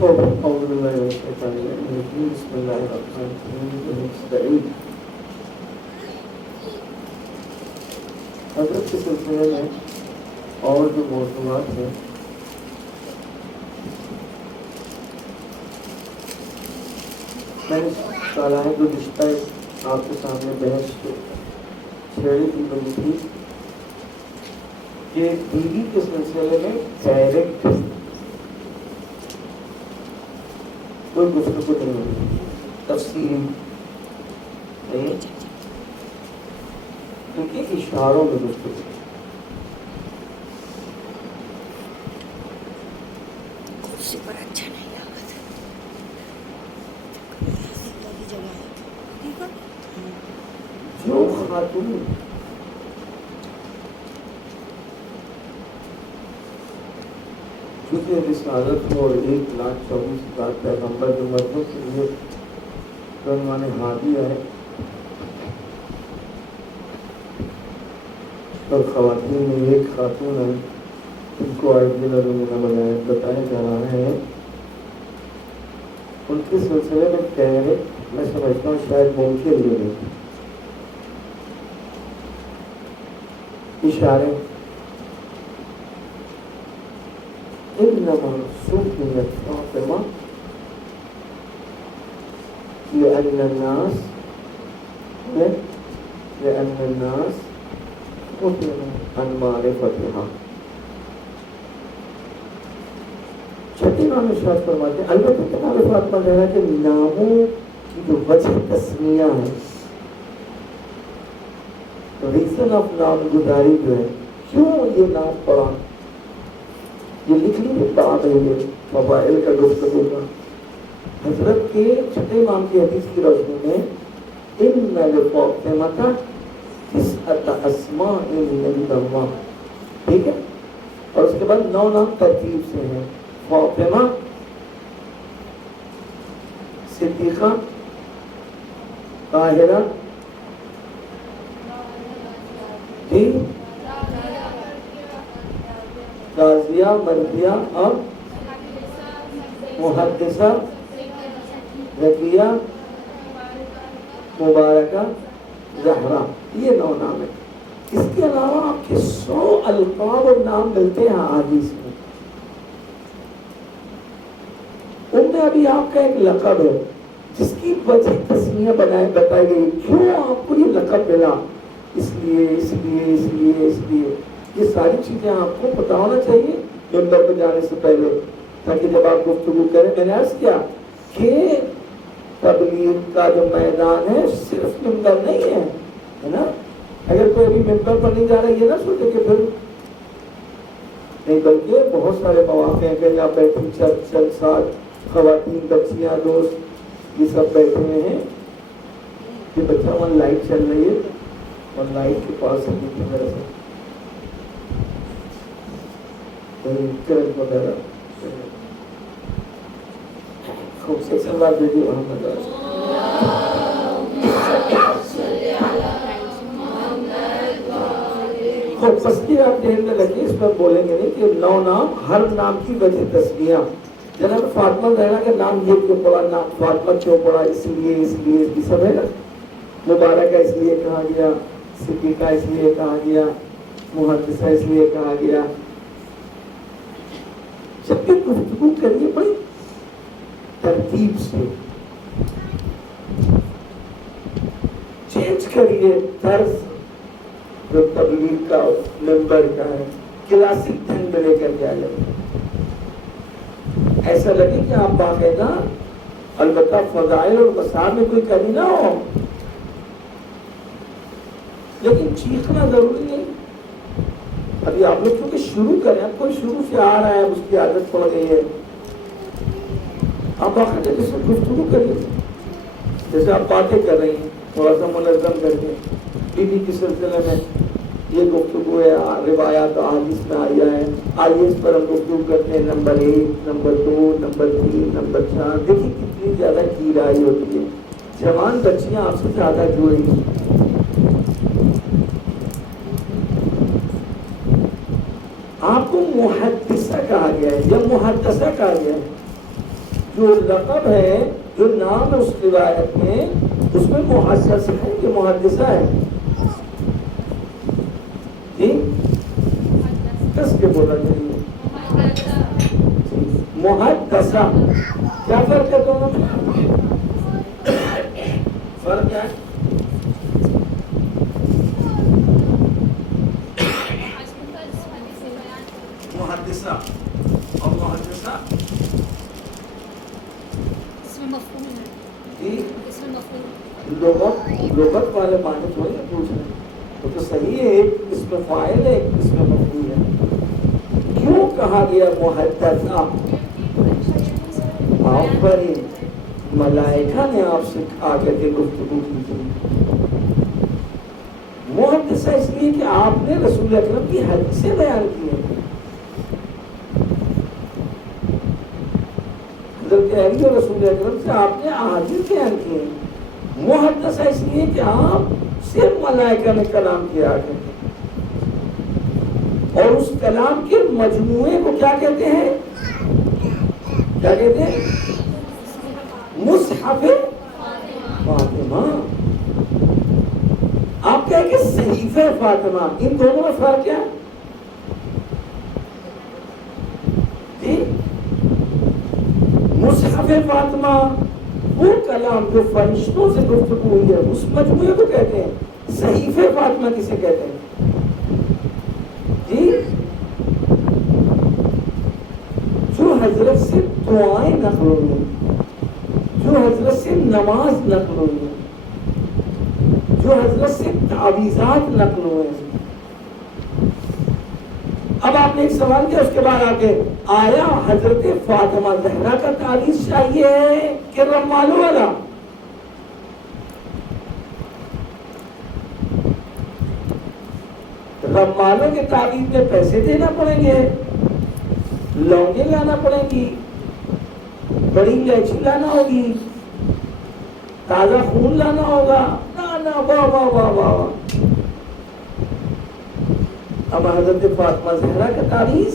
أعوذ بالله من الشيطان الرجيم بسم الله الرحمن الرحيم ونستعين حضرت کے سلسلے میں اور جو موضوعات ہیں میں نے سالہ جو رشتہ آپ کے سامنے بحث چھیڑی کی بنی تھی کہ بیوی کے سلسلے میں ڈائریکٹ کوئی گفتگو نہیں ہوئی، تفصیل نہیں، کیونکہ اشاروں میں گفتگو کرسی پر اچھا نہیں لگا تھا جگہ ہے ٹھیک ہے۔ جو خاتون کیونکہ رسالت اور 1,24,000 پیغمبر جو مردوں کے لیے عنوان ہادیہ ہے اور خواتین میں ایک خاتون ہے ان کو بتایا جا رہا ہے، ان کے سلسلے میں کہنے میں سمجھتا ہوں شاید ممکن ہی نہیں، اشارے انما سميت فاطمة لأن الناس غفلوا عن معرفتها۔ چھٹی امام ارشاد فرماتے ہیں البتہ جناب فاطمہ زہرا کے ناموں کی جو وجہ تسمیہ ہے، ریزن آف نامگداری جو ہے، کیوں یہ نام پڑا، یہ لکھنی میں بات ہے، یہ فضائل کا گفتگو کا حضرت کے چھٹے امام کی حدیث کی روشنی میں ان لفاطمۃ تسعۃ اسماء عند اللہ، ٹھیک ہے، اور اس کے بعد 9 نام ترتیب سے ہیں، فاطمہ، صدیقہ، طاہرہ، جی، غازیہ، مرضیہ اور محدثہ، زکیہ، مبارکہ، زہرا، یہ 9 نام ہیں۔ اس کے علاوہ آپ کے 100 القاب اور نام ملتے ہیں حدیث میں، ان میں ابھی آپ کا ایک لقب ہے جس کی وجہ تسمیہ بتائی گئی، کیوں آپ کو یہ لقب ملا، اس لیے یہ ساری چیزیں آپ کو پتا ہونا چاہیے ممبر پہ جانے سے پہلے، تاکہ جب آپ گفتگو کریں۔ میں نے عرض کیا کہ تبلیغ کا جو میدان ہے صرف ممبر نہیں ہے نا، اگر کوئی ابھی ممبر پر نہیں جا رہا یہ نہ سوچے کہ پھر نہیں، بلکہ بہت سارے مواقع ہیں کہ آپ بیٹھی چند ساتھ خواتین، بچیاں، دوست، یہ سب بیٹھے ہوئے ہیں کہ بچہ وہاں لائٹ چل رہی ہے اور لائٹ کے پاس میرا سے کرنٹ وغیرہ خوب سے سلوار دے دی محمد خوب پستی آپ ذہن میں رکھیں، اس پر بولیں گے نہیں کہ 9 نام، ہر نام کی وجہ تسمیہ۔ جناب فاطمہ زہرا کا نام یہ کیوں پڑا، نام فاطمہ کیوں پڑا، اس لیے یہ سب ہے نا، مبارکہ اس لیے کہا گیا، صدیقہ اس لیے کہا گیا، محدثہ اس لیے کہا گیا۔ جب کہ گفتگو کریے بڑی ترتیب سے، چینج کریے طرز جو تبلیغ کا ممبر کا ہے، کلاسک ڈھنگ میں لے کر کے آئے، ایسا لگے کہ آپ باقاعدہ، البتہ فضائل اور مسائل میں کوئی کمی نہ ہو، لیکن چیخنا ضروری نہیں۔ ابھی آپ لوگ کیونکہ شروع کریں، اب کوئی شروع سے آ رہا ہے، اس کی عادت پڑ گئی ہے، آپ باقاعدہ جیسے گفتگو کریے، جیسے آپ باتیں کر رہی ہیں تھوڑا سا منظم کر کے، بیوی کے سلسلے میں یہ گفتگو ہے، روایات احادیث میں آیا ہے، آئیے اس پر ہم گفتگو کرتے ہیں، نمبر 1، نمبر 2، نمبر 3، نمبر 4، دیکھیے کتنی زیادہ گہرائی ہوتی ہے، جوان بچیاں آپ سے زیادہ جڑیں گی۔ آپ کو محدثہ کہا گیا ہے یا محدثہ کہا گیا ہے، جو لقب ہے، جو نام ہے اس روایت میں، اس میں محدث ہے کہ محدثہ ہے؟ جی کس کے بولا جائیے؟ محدثہ. کیا فرق ہے دونوں میں؟ فرق کیا ہے؟ محدثہ اور محدثہ لغت والے معنی تھوڑی نا پوچھ رہے ہیں. وہ تو صحیح ہے، ایک اس میں فاعل ہے، ایک اس میں مفعول ہے. کیوں کہا گیا محدثہ؟ آفرین، ملائکہ نے آپ سے کہا کہ گفتگو کی تھی. محدثہ اس لیے کہ آپ نے رسول اکرم کی حدیثیں بیان کی ہیں. حضرت علی اور رسول اکرم سے آپ نے احادیث بیان کی ہیں. محدثہ اس لیے کہ آپ صرف ملائکہ نے کلام کیا ہے، اور اس کلام کے مجموعے کو کیا کہتے ہیں؟ کیا کہتے ہیں؟ مصحف فاطمہ. آپ کہیں کہ صحیفہ فاطمہ، ان دونوں میں فرق کیا؟ جی مصحف فاطمہ وہ کلام جو فرشتوں سے گفتگو ہوئی ہے، اس مجموعے کو کہتے ہیں. صحیفہ فاطمہ کسے کہتے ہیں؟ جی جو حضرت سے دعائیں نقل ہوئی، جو حضرت سے نماز نقل ہوئی، جو حضرت سے تعویذات نقل ہوئے. اب آپ نے ایک سوال کیا، اس کے بعد آگے آیا حضرت فاطمہ زہرا کا تعویذ چاہیے کہ رمالوں والا؟ رمالوں کے تعویذ میں پیسے دینا پڑیں گے، لونگیں لانا پڑیں گی، بڑی الائچی لانا ہوگی، تازہ خون لانا ہوگا. نا واہ واہ واہ واہ. اب حضرت فاطمہ زہرا کا تعویذ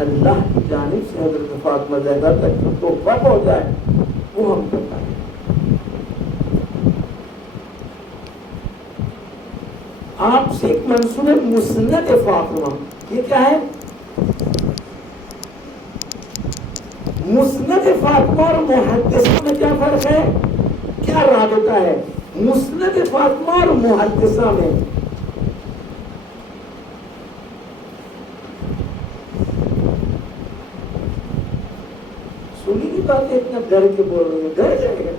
اللہ کی جانب سے حضرت فاطمہ زہرا تک تو فرق ہو جائے، وہ ہم بتائیں. آپ سے ایک منصوبہ مسند فاطمہ، یہ کیا ہے؟ مسند فاطمہ اور محدثہ میں کیا فرق ہے؟ کیا رابطہ ہے مسند فاطمہ اور محدثہ میں؟ سنی کی بات ہے، اتنا ڈر کے بول رہے ہیں، ڈر جائے گا.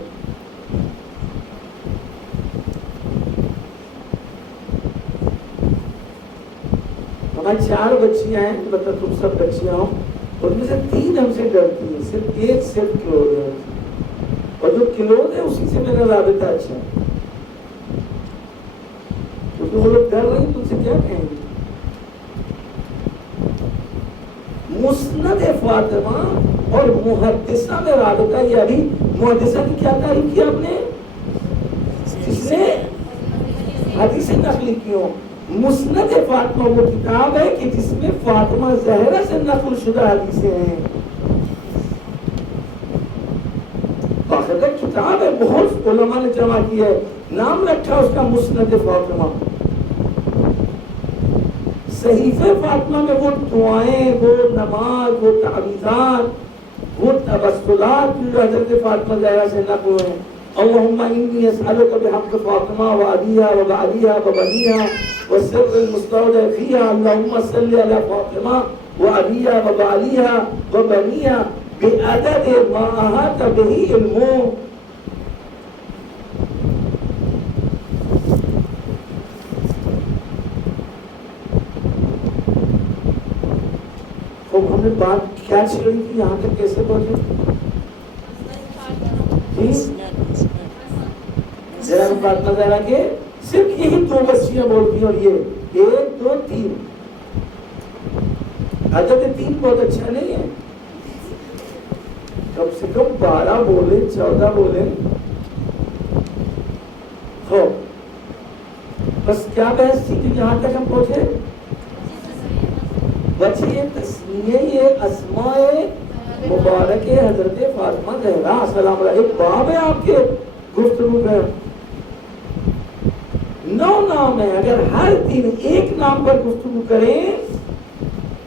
ہماری 4 بچیاں ہیں، مطلب تم سب بچیاں ہو، ان میں سے 3 ہم سے ڈرتی ہیں، صرف ایک کلوز ہے، اور جو کلوز ہے اسی سے میرا رابطہ اچھا ہے. کیونکہ وہ لوگ ڈر رہے ہیں، تم سے کیا کہیں گے؟ مسند فاطمہ اور محدثہ میں رابطہ یہ. ابھی محدثہ کی کیا تعریف کی آپ نے؟ جس نے حدیث نقل کی ہو. مسند فاطمہ وہ کتاب ہے کہ جس میں فاطمہ زہرا سے نقل شدہ حدیثیں ہیں. باقاعدہ کتاب ہے، بہت علماء نے جمع کی ہے، نام رکھا اس کا مسند فاطمہ. صحیفہ فاطمہ میں وہ دعائیں، وہ نماز، وہ تعویذات، وہ تبسلات جو حضرت فاطمہ زہرا سے نقل ہوئے ہیں. اللہم انی اسألک بحق فاطمہ و ابیہا و بعلیہا و بنیہا والسر المستودع فیہا، اللہم صلی علی فاطمہ و ابیہا و بعلیہا و بنیہا بعدد ما احاط بہ علمہ. ہم نے بات کیا چھڑی تھی، یہاں تک کیسے پہنچے؟ فاطمہ زہرا کے صرف یہی 2 بچیاں بولتی ہیں، اور یہ 1 2 3. عدد 3 بہت اچھا نہیں ہے، کم سے کم 12 بولے، 14 بولے. ہو بس کیا بحث تھی کہ یہاں تک ہم پہنچے؟ وجہ تسمیہ اسماء مبارک حضرت فاطمہ زہرا السلام علیہ، ایک باب ہے آپ کے گفتگو میں، 9 نام ہے، اگر ہر دن ایک نام پر گفتگو کریں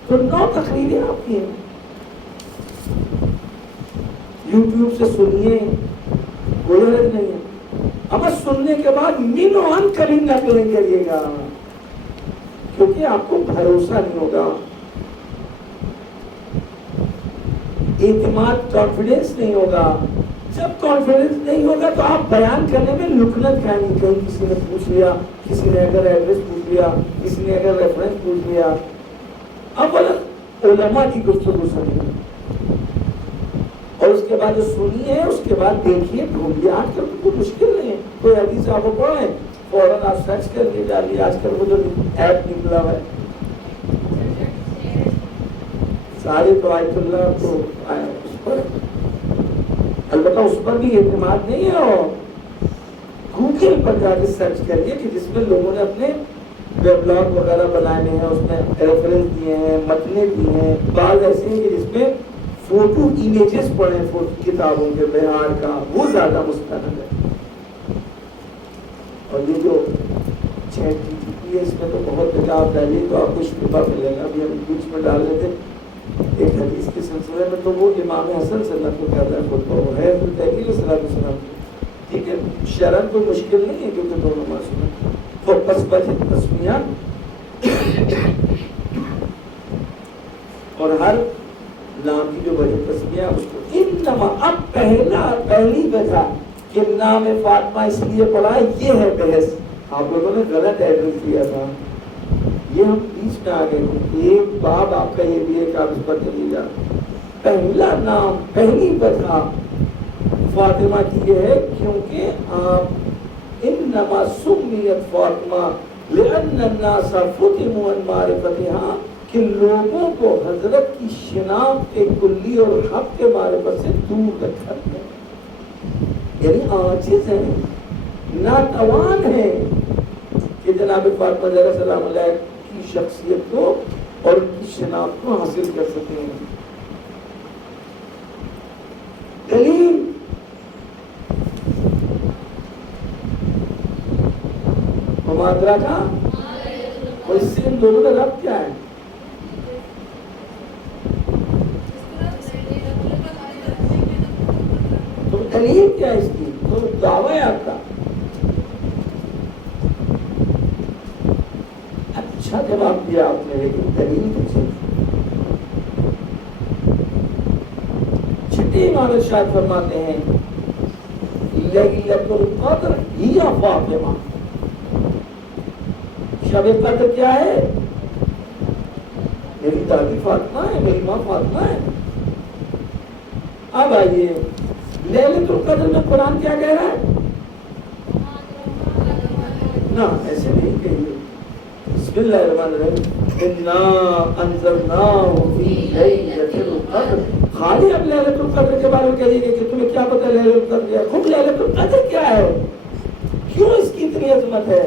تو 9 تقریریں آپ کی ہیں۔ یوٹیوب سے سنیے، کوئی حرج نہیں ہے، اب سننے کے بعد من و ان کبھی نہ کریے گا، کیونکہ آپ کو بھروسہ نہیں ہوگا، اعتماد کانفیڈنس نہیں ہوگا۔ جب کانفیڈنس نہیں ہوگا تو آپ بیان کرنے میں لکنت کھائیں گے، کہیں کسی نے پوچھ لیا، کسی نے اگر ایڈریس پوچھ لیا، کسی نے اگر ریفرنس پوچھ لیا۔ اب علماء کی گفتگو سنیے اور اس کے بعد جو سنی ہے اس کے بعد دیکھیے، ڈھونڈیے۔ آج کل کوئی مشکل نہیں ہے، کوئی حدیث آپ کو پڑھیں فوراً آپ سرچ کر لیے ڈالیے، آج کل وہ جو ایپ نکلا ہے سارے تو آیت اللہ تو اس پر، البتہ اس پر بھی اعتماد نہیں ہے، اور گوگل پر جا کے سرچ کریے کہ جس میں لوگوں نے اپنے ویب لاگ وغیرہ بنائے ہیں، اس میں ریفرنس دیے ہیں، متنیں دی ہیں، بعض ایسے ہیں کہ جس میں فوٹو امیجز پڑے فوٹو کتابوں کے بہار کا، وہ زیادہ مستند ہے۔ اور یہ جو چیٹ جی پی ٹی ہے اس میں تو بہت کتاب ڈالی تو آپ کو شفا ملے گا۔ ابھی ہم کچھ میں ڈال لیتے ایک حدیث کے سلسلے میں، تو وہ امام حسن صلی اللہ علیہ وسلم کر رہا ہے خود کو، ہے تحریر صلی اللہ علیہ وسلم، ٹھیک ہے، شرن کوئی مشکل نہیں ہے کیونکہ دونوں معصوم ہیں۔ تو پس بچ تسمیہ اور ہر نام کی جو وجہ تسمیہ اس کو انما، اب پہلی وجہ کہ نام فاطمہ اس لیے پڑھا یہ ہے بحث، آپ لوگوں نے غلط ایڈریس دیا تھا، یہ ہم بیچ میں آ گئے، ایک باب آپ کا یہ بھی ہے کہ آپ اس پر چلیے جا۔ پہلا نام، پہلی وجہ فاطمہ کی یہ ہے کیونکہ آپ انما سمیت فاطمہ لأن الناس فتنوا عن معرفتها، کہ لوگوں کو حضرت کی شناخت کلی اور حق کے معرفت سے دور رکھا گیا، یعنی عاجز ہیں، ناتوان ہیں کہ جناب فاطمہ زہرا سلام علیہ کی شخصیت کو اور ان کی شناخت کو حاصل کر سکتے ہیں۔ دلیل مادرا کا، اور اس سے ان دونوں کا ربط کیا ہے؟ تو دلیل کیا ہے اس کی؟ تو دعویٰ ہے آپ کا؟ اچھا جواب دیا آپ نے، لیکن دلیل کچھ چھٹی امام ارشاد فرماتے ہیں لیلۃ القدر ہی فاطمہ، شب قدر کیا ہے؟ میری دادی فاطمہ ہے، میری ماں فاطمہ ہے۔ اب آئیے لیلۃ القدر میں قرآن کیا کہہ رہا ہے؟ نہ ایسے نہیں کہیے، بسم اللہ الرحمن الرحیم، انا انزلناہ فی لیلۃ القدر، خالی اب لیلۃ القدر کے بارے میں کہیے کہ تمہیں کیا پتہ لیلۃ القدر کیا ہے؟ خود لیلۃ القدر کیا ہے؟ کیوں اس کی اتنی عظمت ہے؟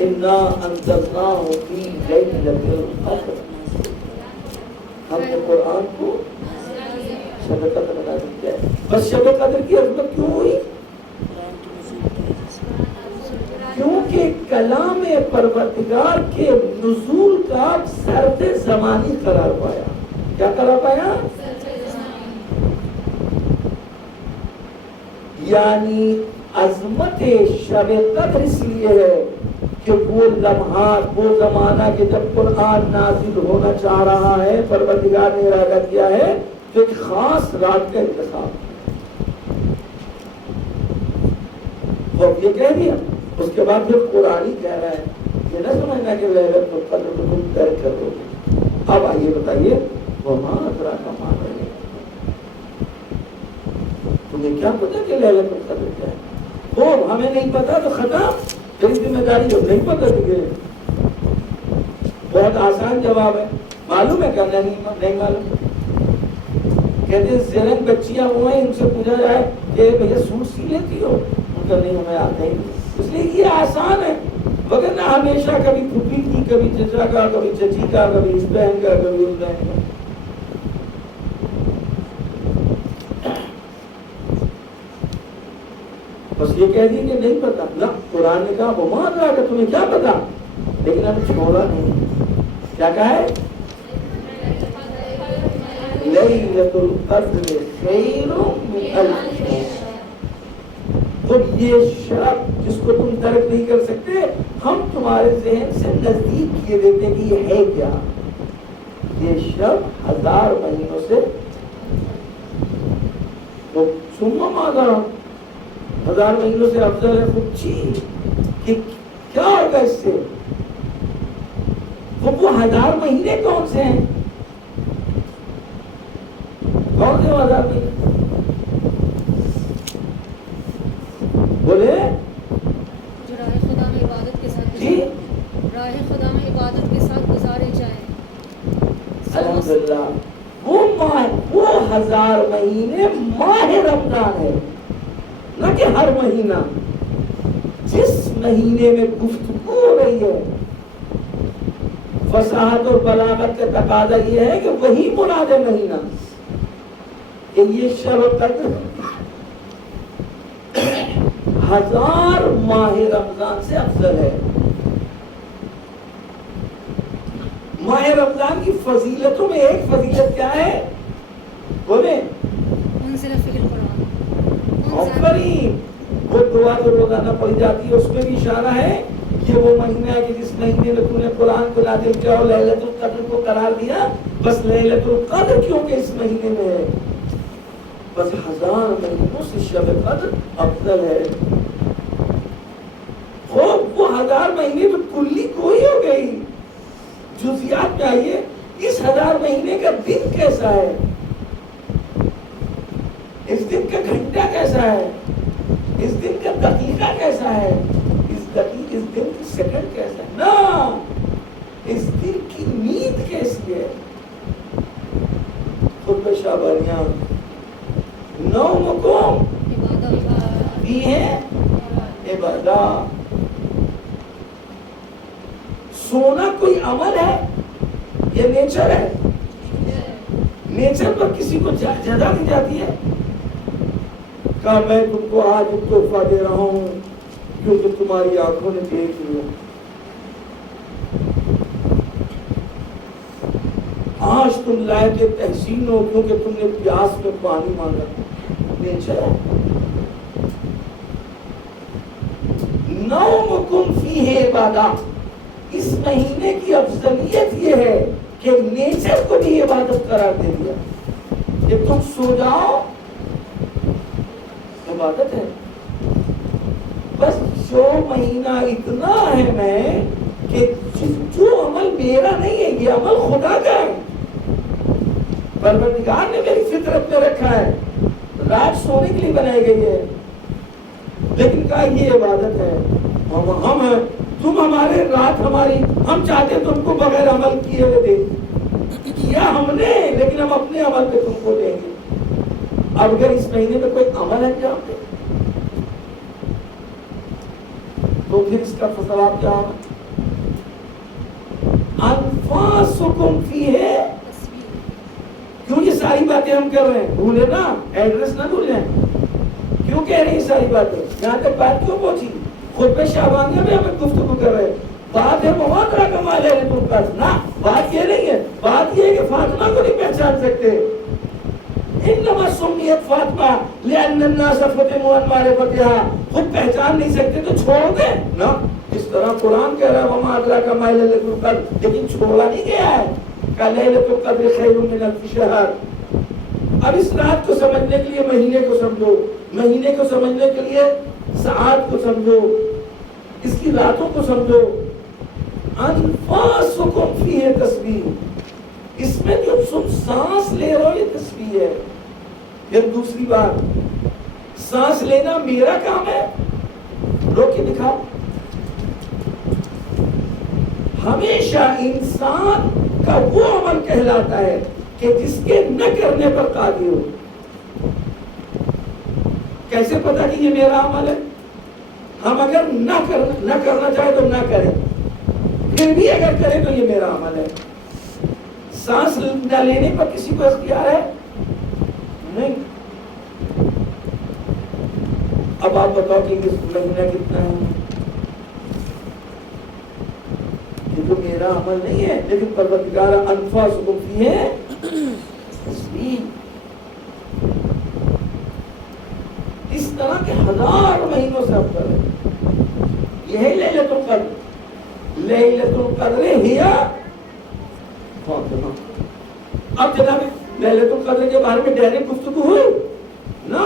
انا انزلناہ فی لیلۃ القدر، ہم نے قرآن کو شب قدر بنا دیا ہے۔ بس شب قدر کی عظمت کیوں ہوئی؟ کیونکہ کلام پروردگار کے نزول کا ظرف زمانی قرار پایا۔ کیا قرار پایا؟ یعنی عظمت شب قدر اس لیے ہے کہ وہ لمحات، وہ زمانہ کہ جب قرآن نازل ہونا چاہ رہا ہے، پروردگار نے ارادہ کیا ہے تو ایک خاص رات کا انتخاب، اور یہ کہہ دیا، اس کے بعد پھر قرآن ہی کہہ رہا ہے، یہ نہ سمجھنا کہ لیلۃ القدر کو تم طے کرو گے۔ اب آئیے بتائیے وما ادراک ما لیلۃ القدر، تمہیں کیا پتا کہ لیلۃ القدر کیا ہے؟ وہ ہمیں نہیں پتا تو خطا، تیری ذمہ داری ہو، نہیں پتا تجھے؟ بہت آسان جواب ہے، معلوم ہے کرنا نہیں معلوم۔ کہتے ہیں زرنگ بچیاں ہوئے، ان سے پوچھا جائے کہ بھیا سوٹ سی لیتی ہو؟ ان کا نہیں، ہمیں آتا ہی نہیں. اس لیے یہ آسان ہے، وگرنہ ہمیشہ کبھی پھوپھی کی، کبھی چچا کا، کبھی چچی کا، کبھی اس بہن کا، کبھی اس بہن کا. بس یہ کہہ دیں کہ نہیں پتا. نہ، قرآن نے کہا وما ادراک، تمہیں کیا پتا، لیکن اب چھوڑا نہیں. کیا کہا ہے؟ لیلۃ القدر خیر من الف شہر. تو یہ شرط جس کو تم ترک نہیں کر سکتے، ہم تمہارے ذہن سے نزدیک کیے دیتے ہیں کہ یہ ہے کیا. یہ شرط 1000 مہینوں سے تو ثم ماذا، 1000 مہینوں سے افضل ہے. خود چیز کہ کیا ہوگا اس سے. وہ 1000 مہینے کون سے ہیں؟ کون سے 1000 مہینے بولے؟ جو راہ خدا میں عبادت کے ساتھ جی راہ خدا میں عبادت کے ساتھ گزارے جائیں. الحمدللہ. وہ ماہ، وہ 1000 مہینے ماہ رمضان ہے، نہ کہ ہر مہینہ. جس مہینے میں گفتگو ہو رہی ہے، فصاحت اور بلاغت کا تقاضا یہ ہے کہ وہی مراد ہے مہینہ. کہ یہ شب قدر 1000 ماہ رمضان سے افضل ہے. ماہ رمضان کی فضیلتوں میں ایک فضیلت کیا ہے بولے؟ انزل فی القرآن. آفرین. وہ دعا جو روزانہ پڑھی جاتی ہے اس میں بھی اشارہ ہے کہ وہ مہینہ ہے کہ جس مہینے میں تو نے قرآن کو نازل کیا اور لیلۃ القدر کو قرار دیا. بس لیلۃ القدر کیونکہ اس مہینے میں ہے، بس 1000 مہینوں سے شب قدر افضل ہے. خوب وہ 1000 مہینے تو کلی کوئی ہو گئی. جزیات میں آئیے، اس 1000 مہینے کا دن کیسا ہے، اس دن کا گھنٹہ کیسا ہے، اس دن کا دقیقہ کیسا ہے، اس دن کی سیکنڈ کیسا ہے. نا، اس دن کی نیند کیسی ہے. خطبہ شعبانیہ نومکم فیہ عبادہ. سونا کوئی عمل ہے یہ نیچر ہے؟ نیچر پر کسی کو جزا دی جاتی ہے. کہا میں تم کو آج ایک تحفہ دے رہا ہوں کیونکہ تمہاری آنکھوں نے دیکھ لیا. آج تم لائق تحسین ہو کیونکہ تم نے پیاس میں پانی مانگا. نیچر ہے. نومکم فیہ عبادہ. اس مہینے کی افضلیت یہ ہے کہ نیچر کو بھی عبادت قرار دے دیا. جب تم سو جاؤ عبادت ہے. بس جو مہینہ اتنا ہے میں کہ جو عمل میرا نہیں ہے یہ عمل خدا کا ہے. پروردگار نے میری فطرت میں رکھا ہے. رات سونے کے لیے بنائی گئی ہے، لیکن کہا یہ عبادت ہے. ہم ہیں، تم ہمارے، رات ہماری. ہم چاہتے تم کو بغیر عمل کیے ہوئے دے کیا ہم نے، لیکن ہم اپنے عمل پہ تم کو دیں گے. اب اگر اس مہینے میں کوئی عمل انجام دے تو پھر اس کا ثواب کیا ہوگا؟ انفاسکم فیہ. کیوں یہ ساری باتیں ہم کر رہے ہیں؟ بھولے نا، ایڈریس نہ بھولیں. کیوں کہہ رہے ہیں ساری باتیں؟ یہاں تک بات کیوں پہنچی؟ خطبہ شعبانیہ میں ہمیں گفتگو کر رہے ہیں. بات ہے مواد رقم والے تم کا نا، بات یہ نہیں ہے. بات یہ ہے کہ فاطمہ کو نہیں پہچان سکتے. انما سمیت فاطمہ لأن الناس فتنوا عن معرفتها. خود پہچان نہیں سکتے تو چھوڑ دیں نا. اس طرح قرآن کہہ رہا ہے وما ادراک ما لیلۃ القدر، لیکن چھوڑا نہیں گیا ہے. کہ لیلۃ القدر خیر من الف شہر. اب اس رات کو سمجھنے کے لیے مہینے کو سمجھو، مہینے کو سمجھنے کے لیے ساعت کو سمجھو، اس کی راتوں کو سمجھو. انفاسکم فیہ تسبیح. اس میں جو تم سانس لے رہے ہو یہ تسبیح ہے. پھر دوسری بات، سانس لینا میرا کام ہے؟ روک کے دکھاؤ. ہمیشہ انسان کا وہ عمل کہلاتا ہے کہ جس کے نہ کرنے پر قادر ہو. کیسے پتا کہ یہ میرا عمل ہے؟ ہم اگر نہ کرنا چاہے تو نہ کریں، پھر بھی اگر کریں تو یہ میرا عمل ہے۔ سانس نہ لینے پر کسی کو اختیار ہے؟ نہیں۔ اب آپ بتاؤ کہ اس مہینہ کتنا ہے؟ یہ تو میرا عمل نہیں ہے، لیکن پروردگار انفاسکم فیہ تسبیح۔ اس طرح کے ہزار مہینوں سے افضل ہے۔ یہ ہے لیلۃ القدر۔ لیلۃ القدر ہی فاطمہ۔ اب جناب لیلۃ القدر کے بارے میں ڈائریکٹ گفتگو ہوئی نا،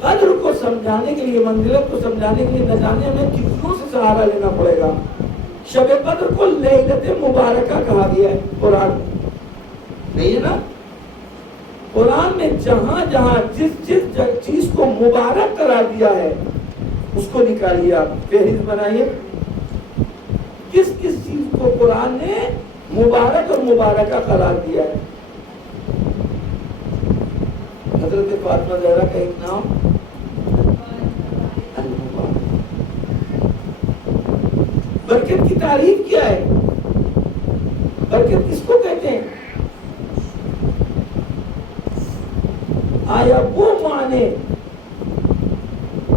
قدر کو سمجھانے کے لیے، منزلت کو سمجھانے کے لیے نہ جانے ہمیں کتنوں سے سہارا لینا پڑے گا۔ شب قدر کو لیلۃ مبارکہ کہا گیا ہے قرآن نہیں ہے نا؟ قرآن میں جہاں جہاں جس چیز کو مبارک قرار دیا ہے اس کو نکالیے، آپ فہرست بنائیے، کس کس چیز کو قرآن نے مبارک اور مبارکہ قرار دیا ہے۔ حضرت فاطمہ زہرا کا ایک نام برکت کی تعریف کیا ہے؟ برکت کس کو کہتے ہیں؟ آیا وہ معنی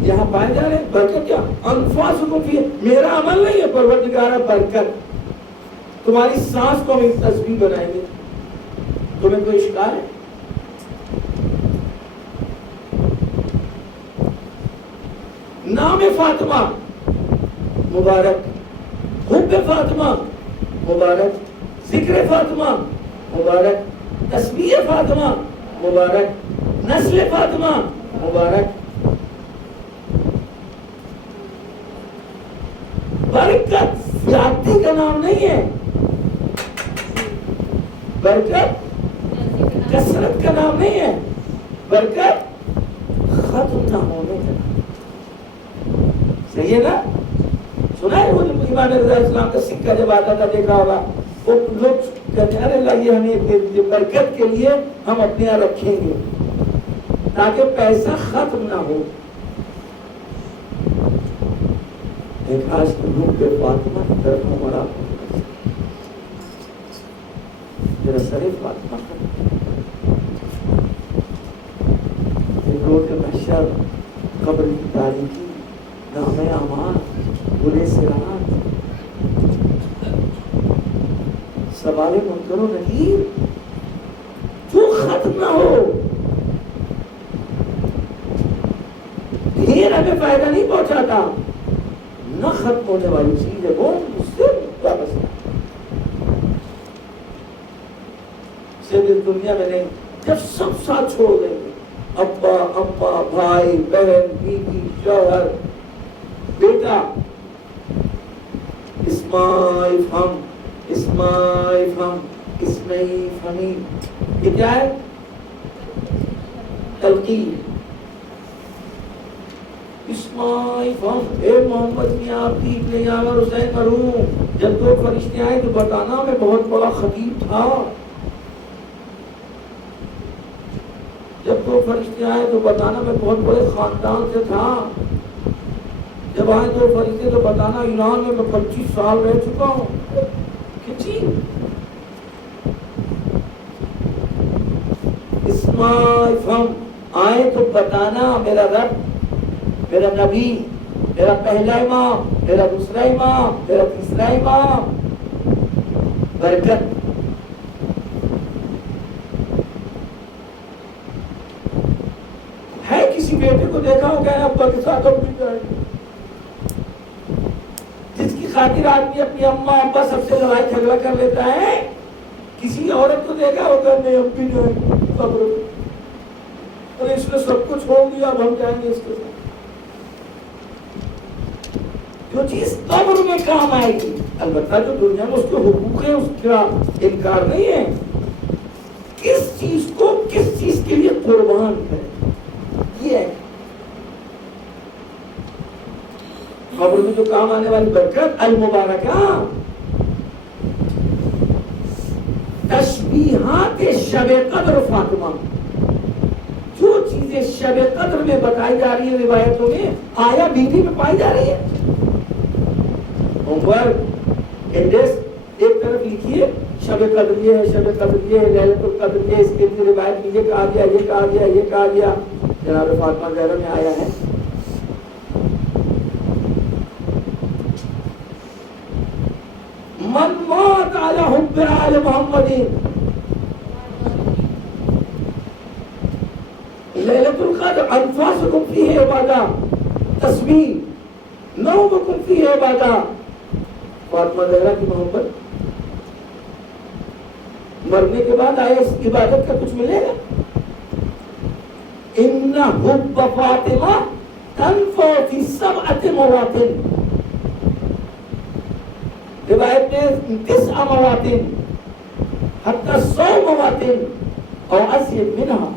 یہاں پائے جا رہے ہیں؟ برکت کیا؟ انفاسکم فیہ، میرا عمل نہیں ہے پروردگارہ، برکت۔ تمہاری سانس کو ہم ایک تسبیح بنائیں گے۔ تمہیں کوئی اشکال ہے؟ نام فاطمہ مبارک، حب فاطمہ مبارک، ذکر فاطمہ مبارک، تسبیح فاطمہ مبارک، نسل فاطمہ مبارک۔ برکت زیادتی کا نام نہیں ہے، برکت کثرت کا نام نہیں ہے، برکت ختم نہ ہونے کا نام۔ صحیح ہے نا؟ سنا ہے وہ امام رضا اسلام کا سکہ جب آتا تھا دیکھا ہوگا، وہ لوگ کہتے ہیں ارے اللہ یہ ہمیں دے دیجیے، برکت کے لیے ہم اپنے یہاں رکھیں گے تاکہ پیسہ ختم نہ ہو۔ ایک آج روح کے فاطمہ کی طرف ہمارا میرا سر فاطمہ روز محشر، قبر کی تاریکی، نامہ اعمال، برے صراط، سوال منکر و نکیر جو ختم نہ ہو۔ ڈھیر ہمیں فائدہ نہیں پہنچاتا، نہ ختم ہونے والی چیز ہے وہ اس سے واپس صرف اس دنیا میں نہیں، جب سب ساتھ چھوڑ دیں گے، ابا اما بھائی بہن بیوی شوہر بیٹا، اسماء فہم اسمائی فہمی، یہ کیا ہے؟ تلقین۔ اسماء فہم، اے محمد میاں آپ کی ابن یامر حسین مرحوم، جب دو فرشتے آئے تو بتانا میں بہت بڑا خطیب تھا، جب دو فرشتے آئے تو بتانا میں بہت بڑے خاندان سے تھا، جب آئے دو فرشتے تو بتانا ایران میں 25 سال رہ چکا ہوں۔ کچی اسماء فہم آئے تو بتانا میرا رب، میرا نبی، میرا پہلا امام، میرا دوسرا امام، میرا تیسرا امام، برکت۔ ہے کسی بیٹے کو دیکھا ہو گیا ابا کے ساتھ اب بھی جائے، جس کی خاطر آدمی اپنی اماں ابا سب سے لڑائی جھگڑا کر لیتا ہے؟ کسی عورت کو دیکھا ہوگا نہیں اب بھی جائے قبر، ارے اس نے سب کو چھوڑ دیا اب ہم جائیں گے اس کے ساتھ۔ جو چیز قبر میں کام آئے گی، البتہ جو دنیا میں اس کے حقوق ہیں اس کا انکار نہیں ہے، کس چیز کو کس چیز کے لیے قربان کرے، یہ ہے قبر میں جو کام آنے والی برکت المبارکہ۔ تشبیہات شب قدر فاطمہ، جو چیزیں چیزیں شب قدر میں بتائی جا رہی ہیں روایتوں میں، آیا بیوی میں پائی جا رہی ہے؟ ہوم ورک انڈیس ایک طرف لکھیے، شب قدر یہ ہے، شب قدر یہ ہے، لیلۃ القدر یہ، اس کے لیے روایت میں یہ کہا گیا، یہ کہا گیا، یہ کہا گیا۔ جناب فاطمہ زہرا میں آیا ہے من مات علی حب آل محمد لیلۃ القدر انفاسکم فیہ عبادہ، تسبیح نومکم فیہ عبادہ۔ فاطمہ زہرا کی محبت مرنے کے بعد آیا، اس عبادت کا کچھ ملے گا؟ ان حب فاطمہ تنفع فی سبعۃ مواطن، روایت میں 9 مواطن حتی 100 مواطن اور ازید منہا۔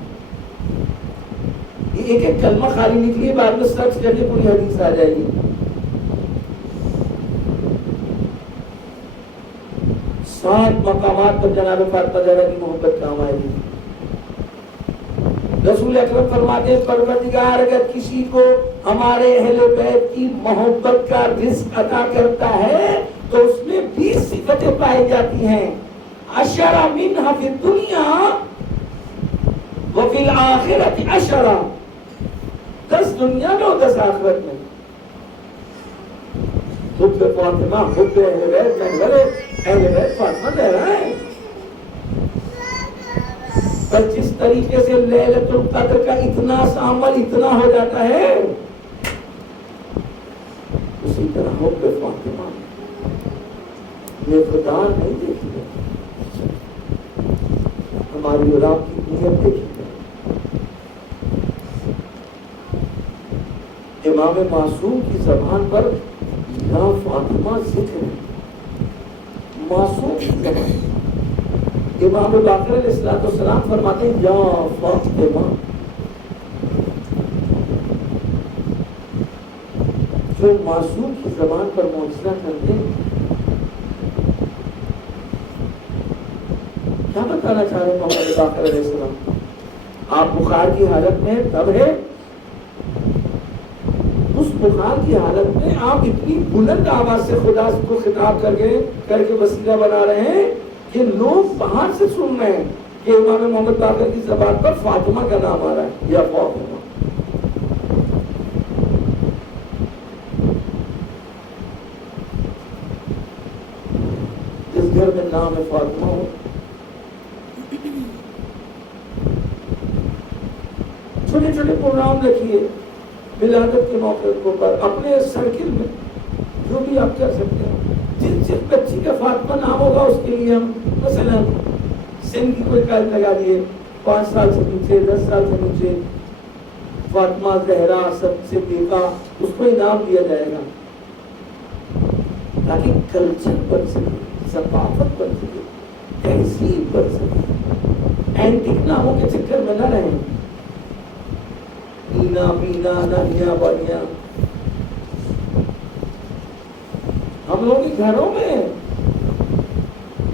یہ ایک ایک کلمہ خالی نکلی، بعد میں سرچ کر کے پوری حدیث آ جائے گی۔ سات مقامات پر جناب فاطمہ زہرا کی محبت کام آئے گی۔ رسول اکرم فرماتے ہیں پروردگار اگر کسی کو ہمارے اہل بیت کی محبت کا رزق عطا کرتا ہے تو اس میں 20 صفتیں پائی جاتی ہیں، 10 منها فی الدنیا وفی الآخرۃ 10، 10 دنیا میں اور 10 آخرت میں۔ حب فاطمہ، حب اہل بیت، محور اہل بیت فاطمہ زہرا ہے۔ پر جس طریقے سے لیلۃ القدر کا اتنا سا عمل اتنا ہو جاتا ہے، اسی طرح حب فاطمہ یہ خدا نہیں دیکھی ہے، ہماری اور آپ کی نیت دیکھی ہے۔ امام معصوم کی زبان پر یا فاطمہ ذکر ہے، معصوم کی زبان۔ امام باقر علیہ السلام فرماتے ہیں یا فاطمہ، جو معصوم کی زبان پر معجزہ کرتے ہیں۔ کیا بتانا چاہ رہے ہیں محمد باقر علیہ السلام؟ آپ بخار کی حالت میں تب ہے، اس بخار کی حالت میں آپ اتنی بلند آواز سے خدا کو خطاب کر کے وسیلہ بنا رہے ہیں کہ لوگ باہر سے سن رہے ہیں کہ امام محمد باقر کی زبان پر فاطمہ کا نام آ رہا ہے، یا فاطمہ۔ جس گھر میں نام فاطمہ ہو، چھوٹے چھوٹے پروگرام رکھیے ولادت کے موقع پر اپنے سرکل میں، جو بھی آپ کر سکتے ہیں۔ جس بچی کا فاطمہ نام ہوگا اس کے لیے ہم مثلا سن کی کوئی قید لگا دیے، 5 سال سے نیچے، 10 سال سے نیچے، فاطمہ زہرا سب سے بیٹا، اس کو انعام دیا جائے گا تاکہ کلچر بن سکے، ثقافت بن سکے، تہذیب بن سکے۔ اینٹک ناموں کے چکر میں نہ رہیں، اینا بینا نانیا بانیا۔ ہم لوگوں کے گھروں میں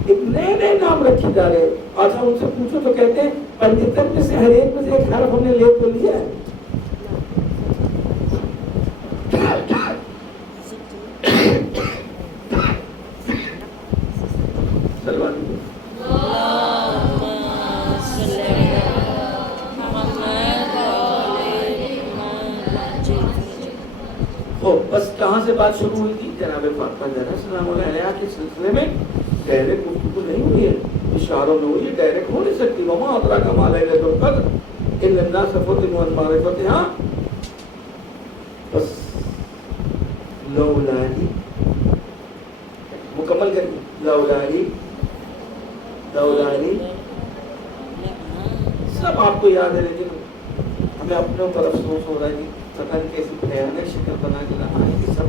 ایک نئے نئے نام رکھے جا رہے ہیں، آج ہم ان سے پوچھو تو کہتے ہیں 75 میں سے ہر ایک میں سے ایک حرف ہم نے لے تو لیا ہے۔ بس کہاں سے بات شروع ہوئی تھی؟ جناب فاطمہ زہرا سلام اللہ علیہا کے سلسلے میں ڈائریکٹ گفتگو نہیں ہوئی ہے، اشاروں میں ہوئی ہے، ڈائریکٹ ہو نہیں سکتی۔ وما ادراک ما لیلۃ القدر الا الناس فتنوا عن معرفتها۔ بس لولا ہی مکمل کریے، لولا ہی سب آپ کو یاد ہے، لیکن ہمیں اپنے اوپر افسوس ہو رہا ہے کہ پتہ نہیں کیسی بھیانک شکل بنا کے رہا ہے کہ سب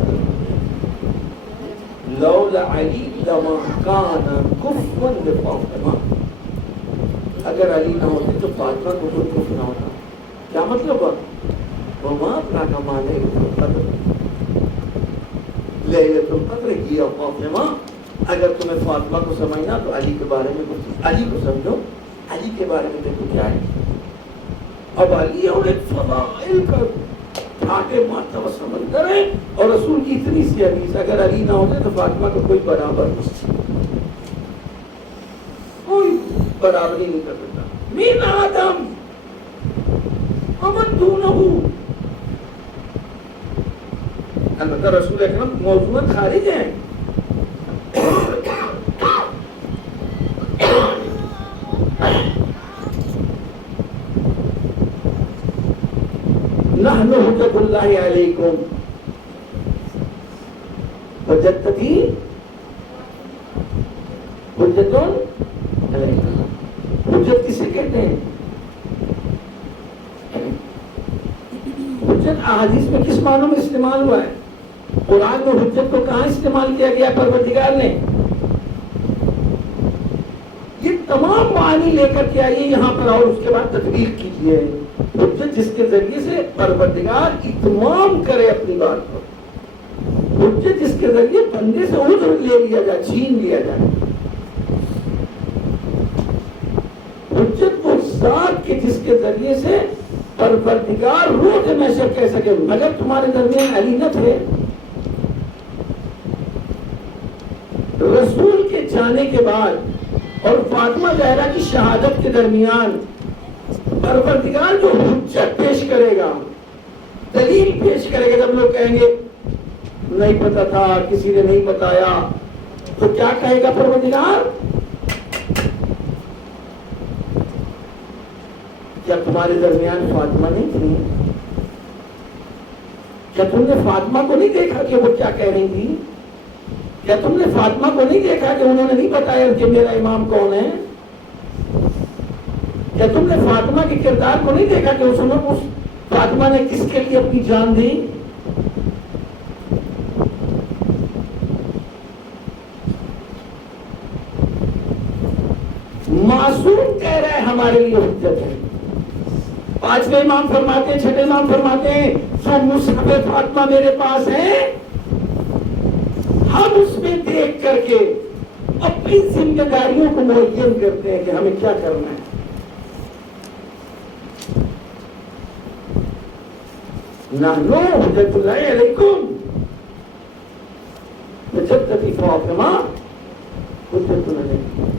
لولا علی لما کان کفوا لفاطمہ، اگر علی نہ ہوتے تو فاطمہ کو کوئی کفر نہ ہوتا۔ کیا مطلب ہے؟ وما ادراک ما لیلۃ القدر، لیلۃ القدر ہی فاطمہ۔ اگر تمہیں فاطمہ کو سمجھنا تو علی کے بارے میں کچھ، علی کو سمجھو، علی کے بارے میں دیکھو کیا ہے۔ حوالی اور ایک فضائل کا ٹھاٹے مارتا ہوا سمندر ہے. اور رسول کی اتنی سی حدیث اگر علی نہ ہوتے تو فاطمہ کا کوئی برابر نہیں, کوئی برابری نہیں کر سکتا. من آدم ومن دونہ. البتہ رسول اکرم موضوعات خارج ہیں. نحن حجت اللہ علیکم حجتتی حجت علیکم. حجت کسے کہتے ہیں؟ حجت احادیث میں کس معنوں میں استعمال ہوا ہے؟ قرآن میں حجت کو کہاں استعمال کیا گیا پروردگار نے؟ یہ تمام معنی لے کر کے آئیے یہاں پر اور اس کے بعد تطبیق کیجیے. حجت جس کے ذریعے سے پروردگار اتمام کرے اپنی بات کو. حجت جس کے ذریعے بندے سے عذر لے لیا جائے, چھین لیا جائے. حجت وہ ذات کے جس کے ذریعے سے پروردگار روز ہمیشہ کہہ سکے مگر تمہارے درمیان علی نہ تھے. رسول کے جانے کے بعد اور فاطمہ زہرا کی شہادت کے درمیان پروردگار جو حجت پیش کرے گا, دلیل پیش کرے گا, جب لوگ کہیں گے نہیں پتا تھا, کسی نے نہیں بتایا, تو کیا کہے گا پروردگار؟ کیا تمہارے درمیان فاطمہ نہیں تھی؟ کیا تم نے فاطمہ کو نہیں دیکھا کہ وہ کیا کہہ رہی تھی؟ کیا تم نے فاطمہ کو نہیں دیکھا کہ انہوں نے نہیں بتایا کہ میرا امام کون ہے؟ کیا تم نے فاطمہ کے کردار کو نہیں دیکھا کہ اس فاطمہ نے کس کے لیے اپنی جان دی؟ معصوم کہہ رہا ہے ہمارے لیے حجت ہے. پانچویں امام فرماتے ہیں, چھٹے امام فرماتے ہیں جو مصحف فاطمہ میرے پاس ہے, ہم اس میں دیکھ کر کے اپنی ذمہ داریوں کو معین کرتے ہیں کہ ہمیں کیا کرنا ہے. نحن حجت اللہ علیکم وجدت فاطمہ حجت علیکم.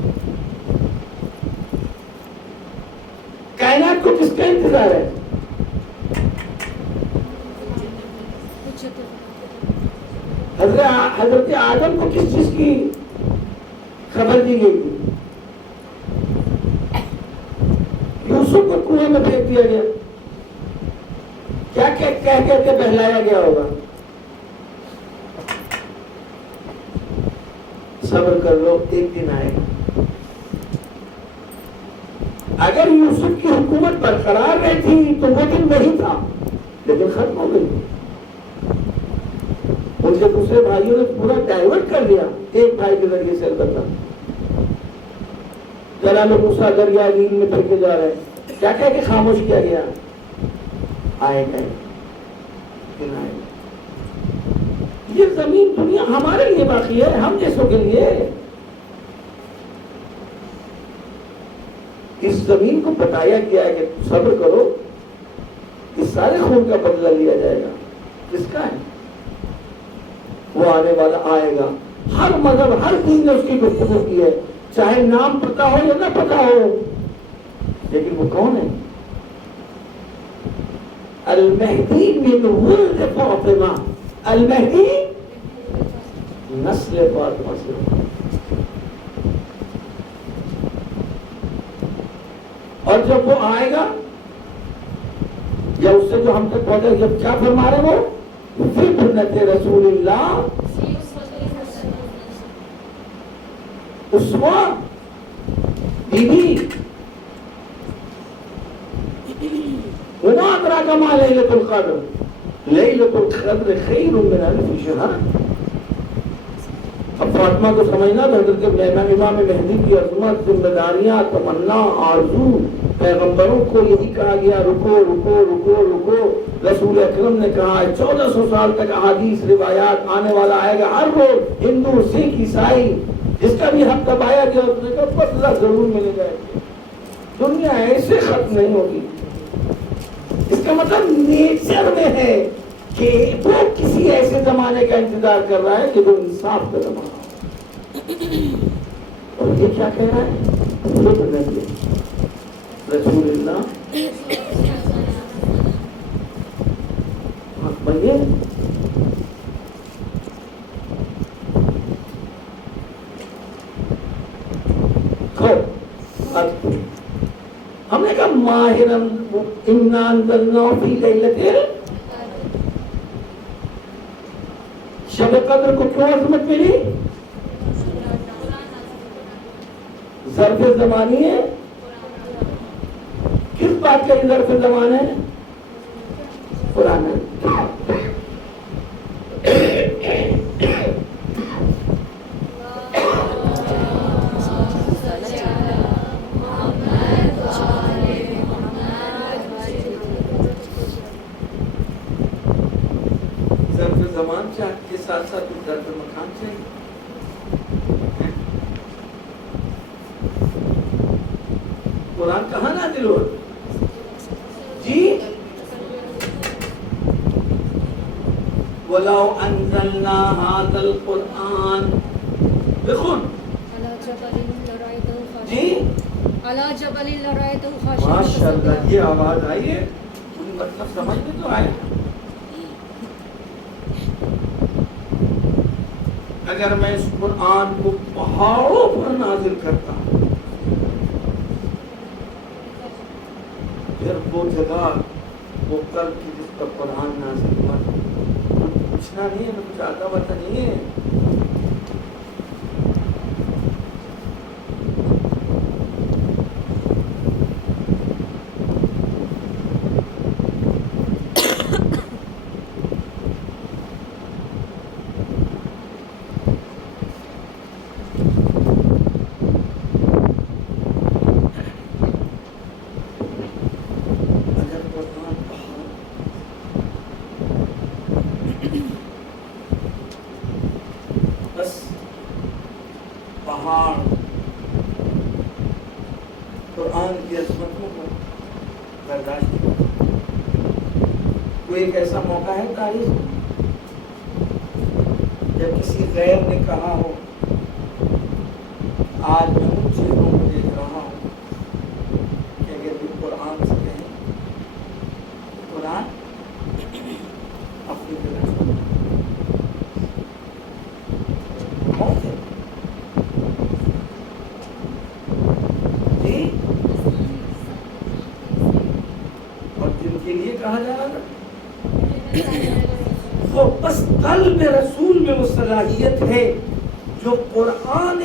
کائنات کو کس کا انتظار ہے؟ حضرت آدم کو کس چیز کی خبر دی گئی تھی؟ یوسف کو کنویں میں پھینک دیا گیا, کیا کہہ کے بہلایا گیا ہوگا؟ صبر کر لو, ایک دن آئے گا. اگر یوسف کی حکومت برقرار رہتی تو وہ دن وہی تھا, لیکن ختم ہو گئی. ان کے دوسرے بھائیوں نے پورا ڈائیورٹ کر دیا, ایک بھائی کے ذریعے سے. البتہ جلال موسیٰ دریا نیل میں پھینکے جا رہے ہیں, کیا کہہ کے خاموش کیا گیا؟ آئے گئے پھر آئے گئے. یہ زمین دنیا ہمارے لیے باقی ہے, ہم جیسوں کے لیے. اس زمین کو بتایا گیا ہے کہ صبر کرو, اس سارے خون کا بدلہ لیا جائے گا. کس کا ہے؟ وہ آنے والا آئے گا. ہر مذہب, ہر دین نے اس کی گفتگو کی ہے, چاہے نام پتا ہو یا نہ پتا ہو, لیکن وہ کون ہے؟ المہدی من ولد فاطمہ. المہدی نسل فاطمہ سے. اور جب وہ آئے گا یا اس سے جو ہم تک پہنچے, جب کیا فرما رہے وہ فطنت رسول اللہ اسوہ بی بی وما ادراک ما لیلۃ القدر. لیلۃ القدر خیر من الف شہر. اب فاطمہ کو سمجھنا تو حضرت امام مہدی کی عظمت, ذمہ داریاں, تمنا, آرزو. پیغمبروں کو یہی کہا گیا رکو رکو رکو رکو. رسول اکرم نے کہا 1400 سال تک احادیث روایات آنے والا آئے گا ہر روز, ہندو, سکھ, عیسائی, جس کا بھی حق دبایا گیا اس نے کہا بدلہ ضرور ملے گا. دنیا ایسے ختم نہیں ہوگی اس کا مطلب نیچر میں ہے کہ وہ کسی ایسے زمانے کا انتظار کر رہا ہے کہ وہ انصاف کا زمانہ ہو. اور یہ کیا کہہ رہا ہے؟ خود نبی رسول اللہ بنیے. ہم نے کہا ماہرن انا انزلنا فی لیلۃ شب قدر کو کیوں عظمت ملی؟ ظرف زمانی ہے. کس بات کا یہ ظرف زمان ہے؟ قرآن ہے. زمان کے ساتھ ساتھ درد مکان چاہیے. قرآن کہاں نازل ہوا جی؟ وَلَوْ أَنزَلْنَا هَذَا الْقُرْآنَ دیکھو جی ماشاء اللہ یہ آواز آئی ہے مطلب سمجھ میں تو آئے. اگر میں اس قرآن کو پہاڑوں پر نازل کرتا ہوں پھر وہ جگہ وہ کل کی جس پر قرآن نازل ہوا پوچھنا نہیں ہے, میں کچھ آتا بتا نہیں ہے. قرآن کی عظمتوں کو برداشت کیا. کوئی ایک ایسا موقع ہے تاریخ جب کسی غیر نے کہا ہو آج میں ان چیزوں کو دیکھ رہا ہوں کہ اگر بھی قرآن سے کہیں قرآن اپنی جگہ موت ہے جی. اور جن کے لیے کہا جا رہا تو بس قلب رسول میں وہ صلاحیت ہے جو قرآن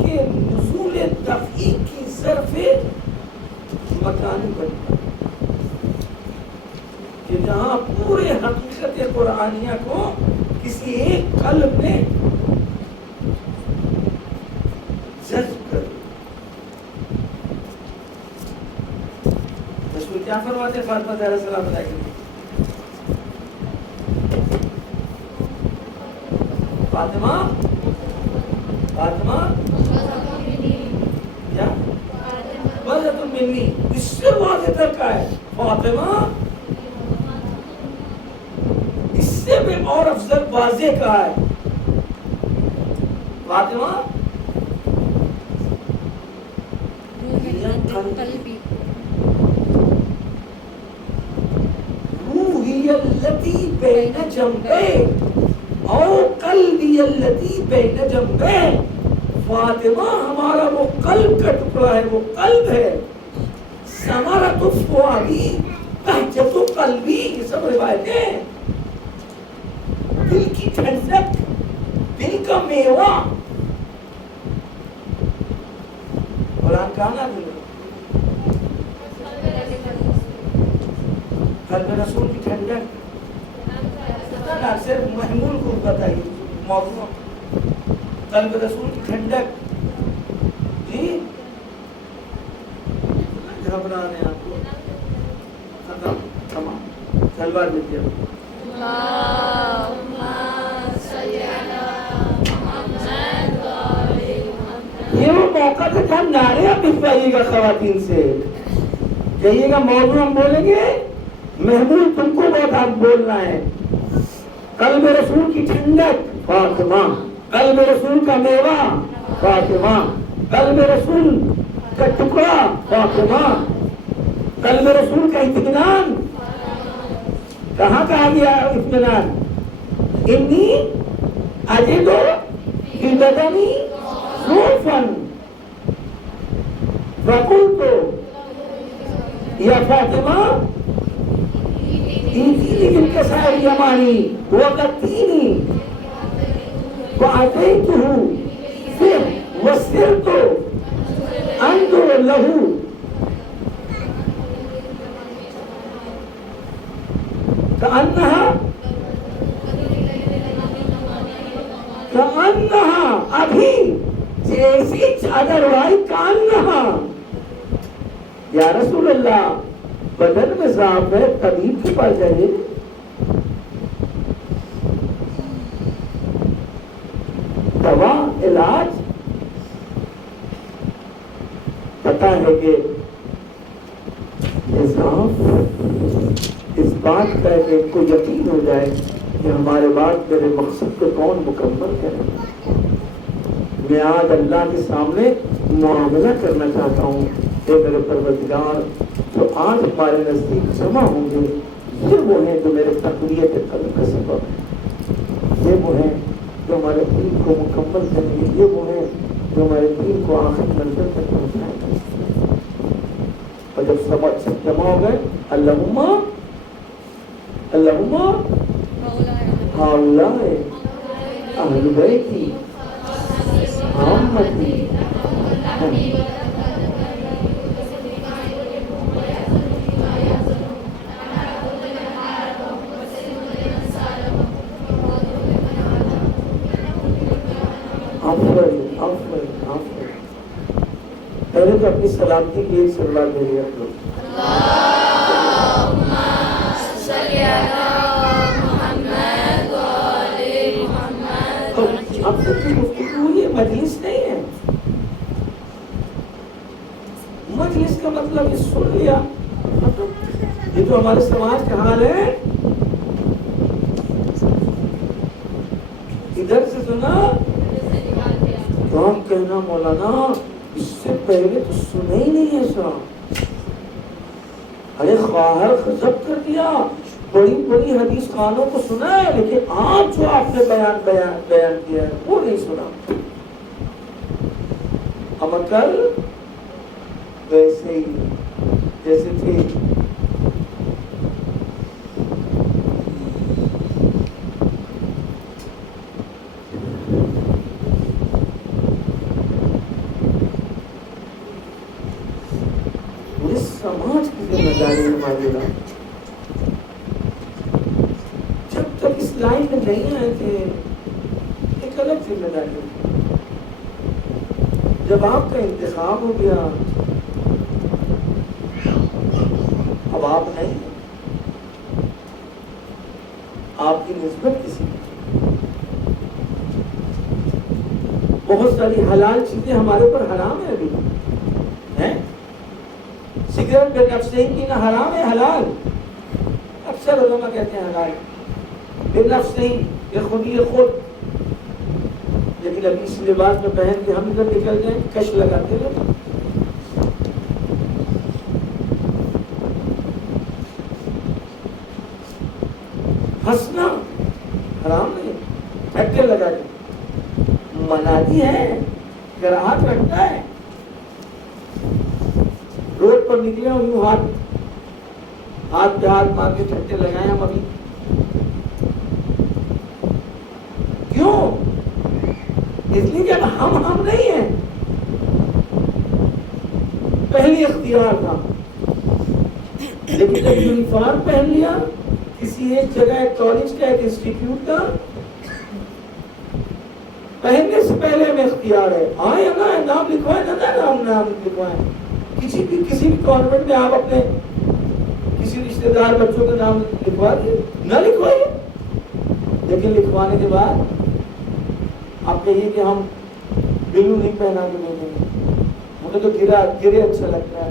کے نزول دفعی کی ظرف مکان بنتا کہ جہاں پورے حقیقت قرآنیہ کو کسی ایک قلب میں جذب کر. رسول کیا فرماتے فاطمہ زہرا سلام علیہ وسلم؟ فاطمہ کیا بذت منی, اس سے واضح تر کا ہے فاطمہ, اس سے بھی اور افضل واضح کا ہے فاطمہ روحی التی بین جنبے او قلبی التی بین جنبے. فاطمہ ہمارا وہ قلب کا ٹکڑا ہے, وہ قلب ہے. ثمرۃ فؤادی بہجۃ قلبی, یہ سب روایتیں. دل کی ٹھنڈک, دل کا میوہ قرآن کہاں نازل ہوا؟ قلب رسول کی ٹھنڈک. صرف محمول کو بتائیے موضوع قلب رسول کی ٹھنڈک جی. گھبرانے آپ کو ختم تمام سلوار دیجیے. یہ وہ موقع تھا کہ ہم نعرے آپ بھجوائیے گا خواتین سے کہیے گا موضوع ہم بولیں گے، محمود تم کو بہت آپ بولنا ہے. قلب رسول کی ٹھنڈک فاطمہ، قلب رسول کا میوہ فاطمہ، قلب رسول کا ٹکڑا فاطمہ، قلب رسول کا اطمینان. کہاں کہا گیا اطمینان؟ انی اجد فی بدنی ضعفا فقلت یا فاطمہ ایتینی بالکسائر الیمانی وغطینی وأتيته وسرت أنظر له كأنها ابھی جیسی چادر وائی کانہا. یا رسول اللہ بدن میں ضعف ہے، طبیب کے پاس جائیے. دوا علاج پتا ہے کہ ضعف اس بات کا ہے کہ ان کو یقین ہو جائے کہ ہمارے بعد میرے مقصد کو کون مکمل کرے. میں آج اللہ کے سامنے معاملہ کرنا چاہتا ہوں کہ میرے پروردگار جو آج ہمارے نزدیک جمع ہوں گے، یہ وہ ہیں جو میرے تقویت قلب کا سبب ہے، یہ وہ ہیں جو ہمارے دین کو مکمل کریں گے، یہ وہ ہیں جو ہمارے دین کو آخر منزل تک پہنچائیں گے. اور جب سب جمع ہو گئے، اللہم ہؤلاء اہل بیتی عامتی. پہلے تو اپنی سلامتی کے لیے سلوات دے رہے ہیں. اب یہ مجلس نہیں ہے. مجلس کا مطلب یہ سن لیا، یہ جو ہمارے سماج کا حال ہے، ادھر سے سنا تو ہم کہنا مولانا اس سے پہلے تو سنا ہی نہیں ایسا. ارے خواہر خزب کر دیا، بڑی بڑی حدیث خانوں کو سنا ہے، لیکن آج جو آپ نے بیان کیا ہے وہ نہیں سنا. عمل ویسے ہی جیسے تھے. پورے سماج کی ذمہ داری ہماری ہے. جب تک اس لائن میں نہیں آئے تھے ایک الگ ذمہ داری. جب آپ کا انتخاب ہو گیا، اب آپ نہیں، آپ کی نسبت کسی. بہت ساری حلال چیزیں ہمارے اوپر حرام ہے ابھی ہیں. سگریٹ بے نفس نہیں پینا حرام ہے حلال؟ اکثر علماء کہتے ہیں حلال. بے نفس نہیں، یہ خود ہی خود. لیکن ابھی اس لباس میں پہن کے ہم ادھر نکل جائیں کش لگاتے رہے. ہنسنا حرام نہیں، ایکٹر لگا کے منادی ہے، گراہک رکھتا ہے. روڈ پر نکلے اور یوں ہاتھ پہ ہاتھ مار کے ٹھٹے لگائے ہم ابھی. کیوں؟ اس لیے جب ہم نہیں ہیں. پہلی اختیار تھا، لیکن جب یونیفارم پہن لیا کسی ایک جگہ، ایک کالج کا، ایک انسٹیٹیوٹ کا، پہننے سے پہلے میں اختیار ہے. آئے نا نام لکھوائے نا، نام لکھوائے. کسی بھی کانوینٹ میں آپ اپنے کسی رشتہ دار بچوں کا نام لکھوا دیے، نہ لکھوائیے. لیکن لکھوانے کے بعد آپ کہیے کہ ہم بلو نہیں پہنا کے دیں گے، مجھے تو گرے اچھا لگتا ہے.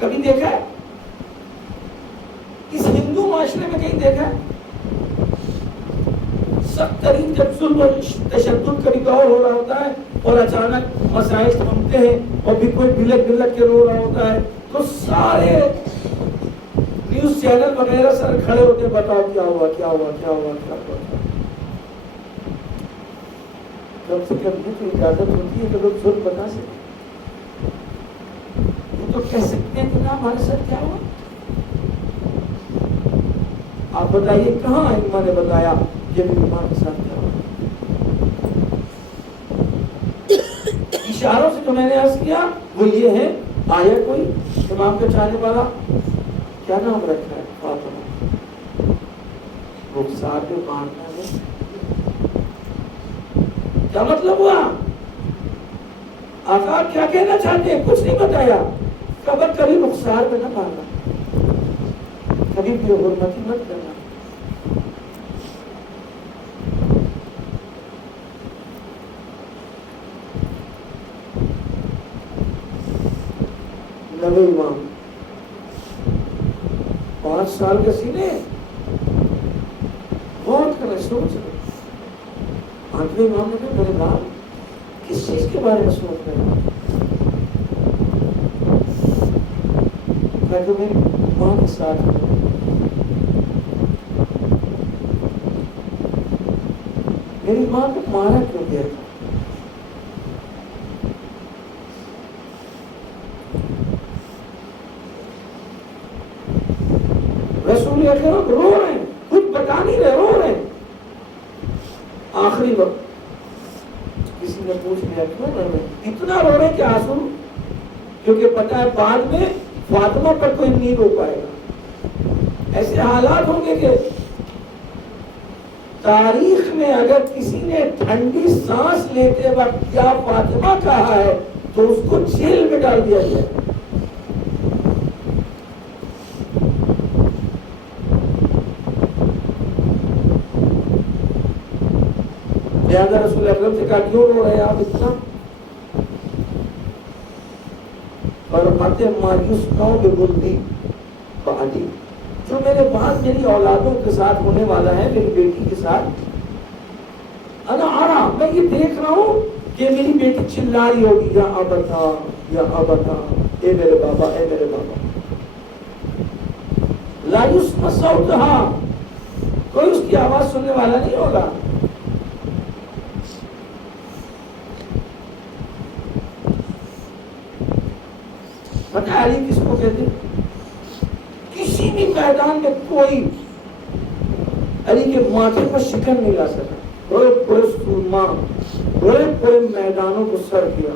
کبھی دیکھا ہے اس ہندو معاشرے میں؟ کہیں دیکھا ہے؟ سخت ترین جب ظلم و تشدد کا دور ہو رہا ہوتا ہے اور اچانک مسائل تھمتے ہیں اور بھی کوئی بلک بلک کے رو رہا ہوتا ہے تو سارے نیوز چینل وغیرہ سر کھڑے ہوتے ہیں, بتاؤ کیا ہوا کیا ہوا کیا ہوا کیا ہوا. کم سے کم یہ تو اجازت ہوتی ہے کہ لوگ ظلم بتا سکیں, یہ تو کہہ سکتے ہیں کہ نا ہمارے ساتھ کیا ہوا. آپ بتائیے کہاں علماء نے بتایا کہ میری ماں کے ساتھ کیا ہوا. اشاروں سے جو میں نے عرض کیا وہ یہ ہے, آیا کوئی امام کا چاہنے والا, کیا نام رکھا ہے؟ فاطمہ. رخسار پہ مارنا ہے, کیا مطلب ہوا؟ آقا کیا کہنا چاہتے ہیں؟ کچھ نہیں بتایا. کبھی رخسار پہ نہ مارنا, کبھی بے حرمتی مت کرنا. نوے امام 5 سال کے سینے بہت کرے, سوچ رہے. 8ویں امام نے کہا میرے باپ کس چیز کے بارے میں سوچ رہے ہیں؟ کہا کہ میری ماں کے ساتھ میری ماں کو مارا کیوں گیا تھا؟ رسول اکرم رو رہے ہیں, کچھ بتا نہیں رہے, رو رہے ہیں. آخری وقت کسی نے پوچھ لیا کیوں رو رہے ہیں؟ اتنا رو رہے کہ آنسو, کیونکہ پتا ہے بعد میں فاطمہ پر کوئی نہیں رو پائے گا. ایسے حالات ہوں گے کہ تاریخ میں اگر کسی نے ٹھنڈی سانس لیتے وقت کیا فاطمہ کہا ہے تو اس کو جیل میں ڈال دیا جائے. لہذا رسول اکرم سے کہا کیوں رو رہے آپ اتنا؟ فرماتے مایوس نہ بے بلدی بعدی, جو میرے بعد میری اولادوں کے ساتھ ہونے والا ہے, میری بیٹی کے ساتھ, انا آرا میں یہ دیکھ رہا ہوں کہ میری بیٹی چلا رہی ہوگی یا ابتا یا ابتا, اے میرے بابا اے میرے بابا. لا یسمع صوتہا, کوئی اس کی آواز سننے والا نہیں ہوگا. پتہ ہے علی کس کو کہتے ہیں؟ کسی بھی میدان میں کوئی علی کے ماتھے پر شکن نہیں لا سکا. پورے پورے سورما, پورے میدانوں کو سر کیا.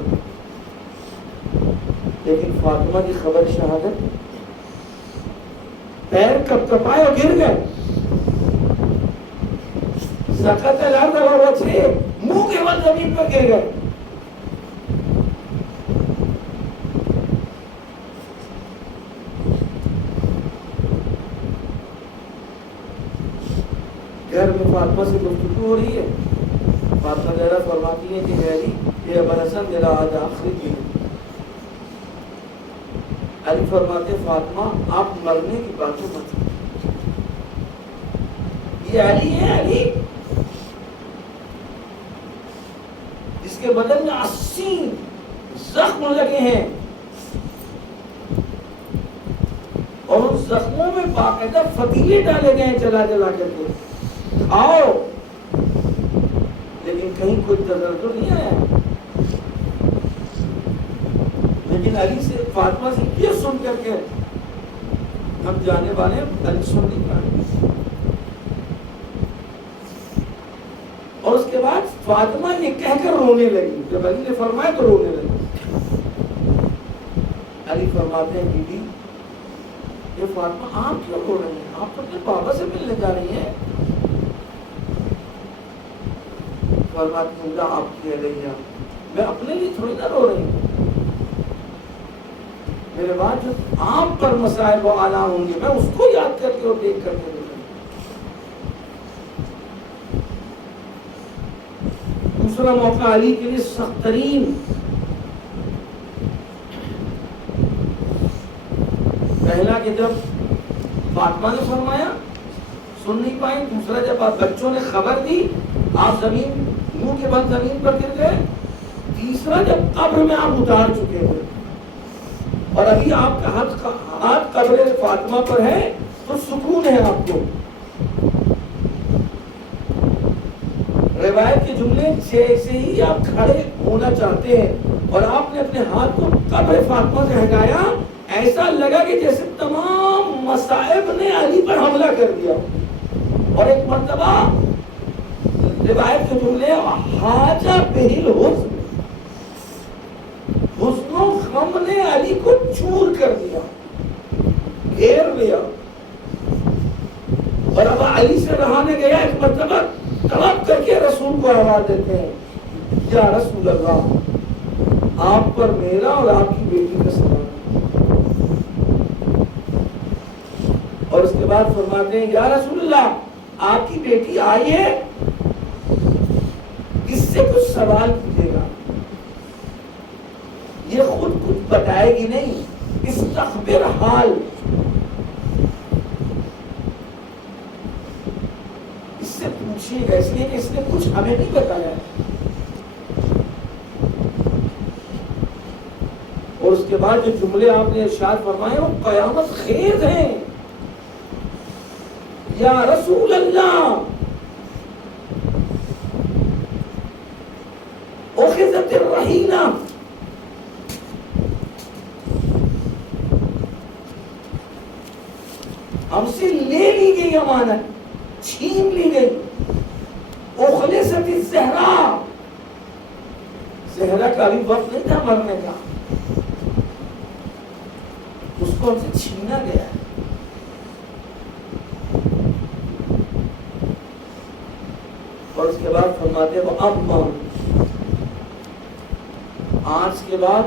لیکن فاطمہ کی خبر شہادت, پیر کب کپائے اور گر گئے. سقط الارض وهو تھے, منہ کے بل زمین پر گر گئے. گھر میں فاطمہ سے گفتگو ہو رہی ہے. فاطمہ زہرا فرماتی ہے کہ علی یہ ابو حسن میرا آج آخری دن ہے. علی فرماتے فاطمہ آپ مرنے کی باتیں مت, یہ علی ہے, علی جس کے بدن میں 80 زخم لگے ہیں اور ان زخموں میں باقاعدہ فتیلے ڈالے گئے ہیں جلا جلا کر کے. آؤ, لیکن کہیں کوئی نظر تو نہیں آیا. لیکن علی سے فاطمہ سے یہ سن کر کے ہم جانے والے علی سن نہیں پائے. اور اس کے بعد فاطمہ یہ کہہ کر رونے لگی. جب علی نے فرمایا تو رونے لگی. علی فرماتے ہیں بی بی یہ فاطمہ آپ کیوں رو رہی ہیں؟ آپ تو اپنے بابا سے ملنے جا رہی ہیں. فرماتی ہوں آپ کی علیہ, میں اپنے لیے تھوڑی نہ رو رہی ہوں. میرے بعد جو آپ پر مسائل و آلام ہوں گے میں اس کو یاد کر کے اور دیکھ کر کے. دوسرا موقع علی کے لیے سخت ترین کہ جب فاطمہ نے فرمایا سن نہیں پائیں، دوسرا جب آپ بچوں نے خبر دی آپ زمین منہ کے بل زمین پر گر گئے، تیسرا جب قبر میں آپ اتار چکے تھے اور ابھی آپ کا ہاتھ قبر فاطمہ پر ہے تو سکون ہے آپ کو. روایت کے جملے جیسے ہی آپ کھڑے ہونا چاہتے ہیں اور آپ نے اپنے ہاتھ کو قبر فاطمہ سے ہٹایا، ایسا لگا کہ جیسے تمام مصائب نے علی پر حملہ کر دیا. اور ایک مرتبہ روایت کے جملے حاجہ بہل حزن، حزن و غم نے علی کو چور کر دیا، گھیر لیا. اور اب علی سے رہا نہ گیا، ایک مرتبہ طلب کر کے رسول کو آواز دیتے ہیں، یا رسول اللہ آپ پر میرا اور آپ کی بیٹی کا سلام. اور اس کے بعد فرماتے ہیں یا رسول اللہ آپ کی بیٹی آئی ہے، اس سے کچھ سوال کیجیے گا، یہ خود کچھ بتائے گی نہیں، استخبر حال، اس سے پوچھیے گا، اس لیے کہ اس نے کچھ ہمیں نہیں بتایا. اور اس کے بعد جو جملے آپ نے ارشاد فرمائے وہ قیامت خیز ہیں. یا رسول اللہ اخذت الرہینہ، ہم سے لے لی گئی امانت، چھین لی گئی. اخلصت الزہرا، زہرا کا بھی وقت نہیں تھا مرنے کا، اس کو ہم سے چھینا گیا ہے. اور اس کے بعد فرماتے ہیں وہ اب آج کے بعد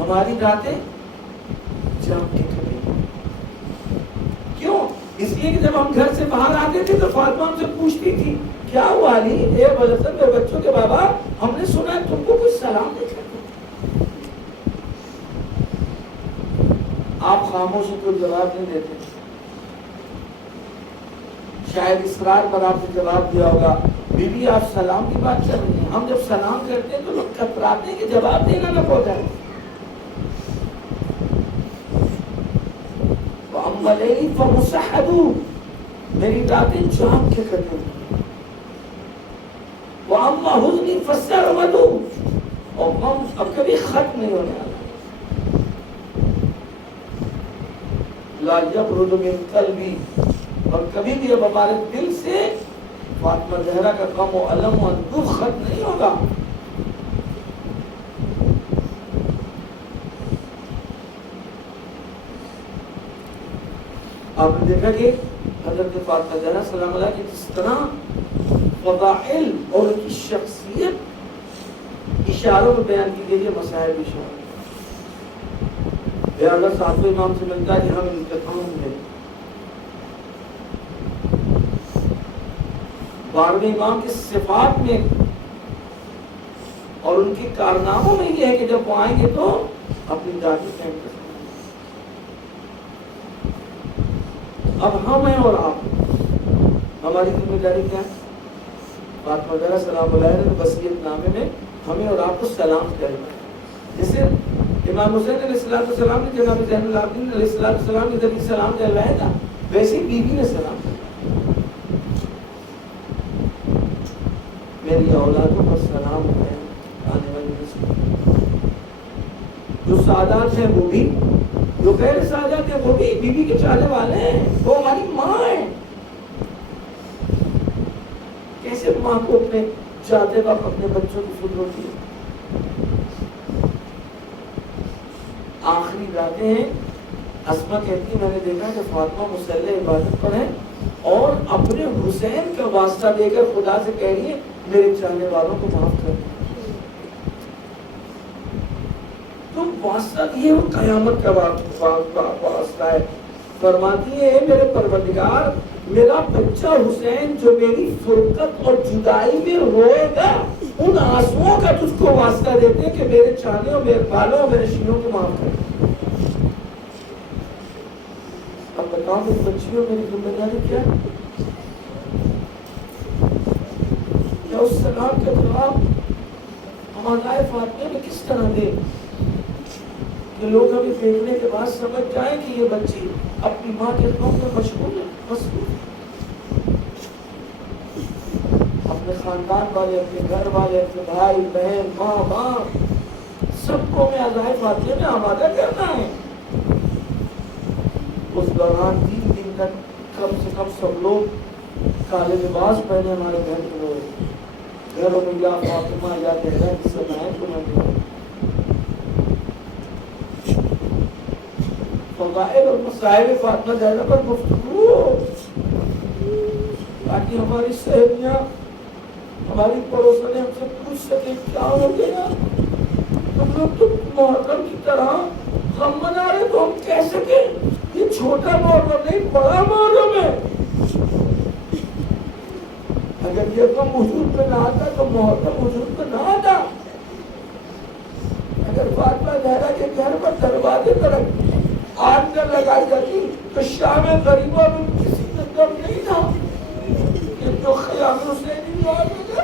ہماری راتیں جام کے کٹیں. کیوں؟ اس لیے کہ جب ہم گھر سے باہر آتے تھے تو فاطمہ ہم سے پوچھتی تھی کیا ہوا علی، اے میرے بچوں کے بابا، ہم نے سنا ہے تم کو کچھ سلام نہیں کرتے. آپ خاموشی کو جواب نہیں دیتے. شاید اسرار پر آپ نے جواب دیا ہوگا بی بی آپ سلام کی بات کر رہی ہیں، ہم جب سلام کرتے ہیں تو لوگ کتراتے ہیں کہ جواب دینا نہ پڑ جائے. وَأَمَّا لَيْلِ فَمُسَحَّدُوا، میری راتیں جام کے کٹیں. وَأَمَّا حُزْنِي فَسَرْمَدُوا، اور غم اب کبھی ختم نہیں ہونے والا. لا يبرد من قلبی، اور کبھی بھی اب ہمارے دل سے فاطمہ زہرا کا غم و الم و دکھ ختم نہیں ہوگا. آپ نے دیکھا کہ حضرت فاطمہ زہرا سلام اللہ کی جس طرح فضائل اور ان کی شخصیت اشاروں میں بیان کی گئی ہے، مصائب اشاروں. اللہ ساتویں امام سے ملتا ہے کہ ہم انتقام میں، 12ویں امام کی صفات میں اور ان کے کارناموں میں یہ ہے کہ جب وہ آئیں گے تو اپنی دادی قائم کر سکیں. اب ہم ہیں اور آپ، ہماری ذمہ داری کیا ہے؟ فاطمہ زہرا سلام اللہ علیہ نے وصیت نامے میں ہمیں اور آپ کو سلام کرنا ہے. جیسے امام حسین علیہ السلام نے جناب زین العابدین علیہ السلام کے ذریعے سلام کہلوایا تھا، ویسے ہی بی بی نے سلام کیا. میری اولادوں پر سلام ہے آنے والی نسل. جو سادات ہیں وہ بھی، جو غیر سادات ہیں وہ بھی بی بی کے چاہنے والے ہیں، وہ ہماری ماں ہیں. کیسے ماں کو اپنے چاہتے وقت اپنے بچوں کی فکر ہوتی ہے. آخری راتیں ہیں. اسما کہتی ہے میں نے دیکھا کہ فاطمہ مصلی عبادت پر ہے اور اپنے حسین کا واسطہ دے کر خدا سے کہہ رہی ہے میرے چاہنے والوں کو معاف کر دیں. تو واسطہ یہ وہ قیامت کا واسطہ ہے. فرماتی ہے میرے پروردگار میرا بچہ حسین جو میری فرقت اور جدائی میں روئے گا ان آنسوؤں کا تجھ کو واسطہ دیتے کہ میرے چاہنے اور میرے بالوں اور میرے شیوں کو معاف کر دیں. بتاؤ میری بچیوں میری ذمہ داری کیا ہے؟ کیا اس سلام کا جواب ہم آلائے فاطمہ میں کس طرح دیں کہ لوگ ہمیں دیکھنے کے بعد سمجھ جائیں کہ یہ بچی اپنی ماں کے قوم میں مشغول ہے. اپنے خاندان والے، اپنے گھر والے، اپنے بھائی بہن، ماں باپ سب کو میں آلائے فاطمہ میں آمادہ کرنا ہے. اس دوران 3 دن تک کم سے کم سب لوگ کالے لباس پہنے ہمارے گھر میں ہوئے. گھروں میں یا فاطمہ یا زہرا کی سماعت کو نہ دیں. فضائل اور مسائل فاطمہ زہرا پر گفتگو ہو تاکہ ہماری سہیلیاں، ہماری پڑوسنیں ہم سے پوچھ سکیں کیا ہو گیا، ہم لوگ تو محرم کی طرح غم منا رہے تو ہم کہہ سکیں یہ چھوٹا محرم نہیں بڑا محرم ہے. اگر یہ غم وجود میں نہ آتا تو محرم وجود میں نہ آتا. اگر فاطمہ زہرا کے گھر پر دروازے پر آگ نہ لگائی جاتی تو شام غریبوں میں کسی میں دم نہیں تھا کہ جو خیام حسین نہیں آ گیا.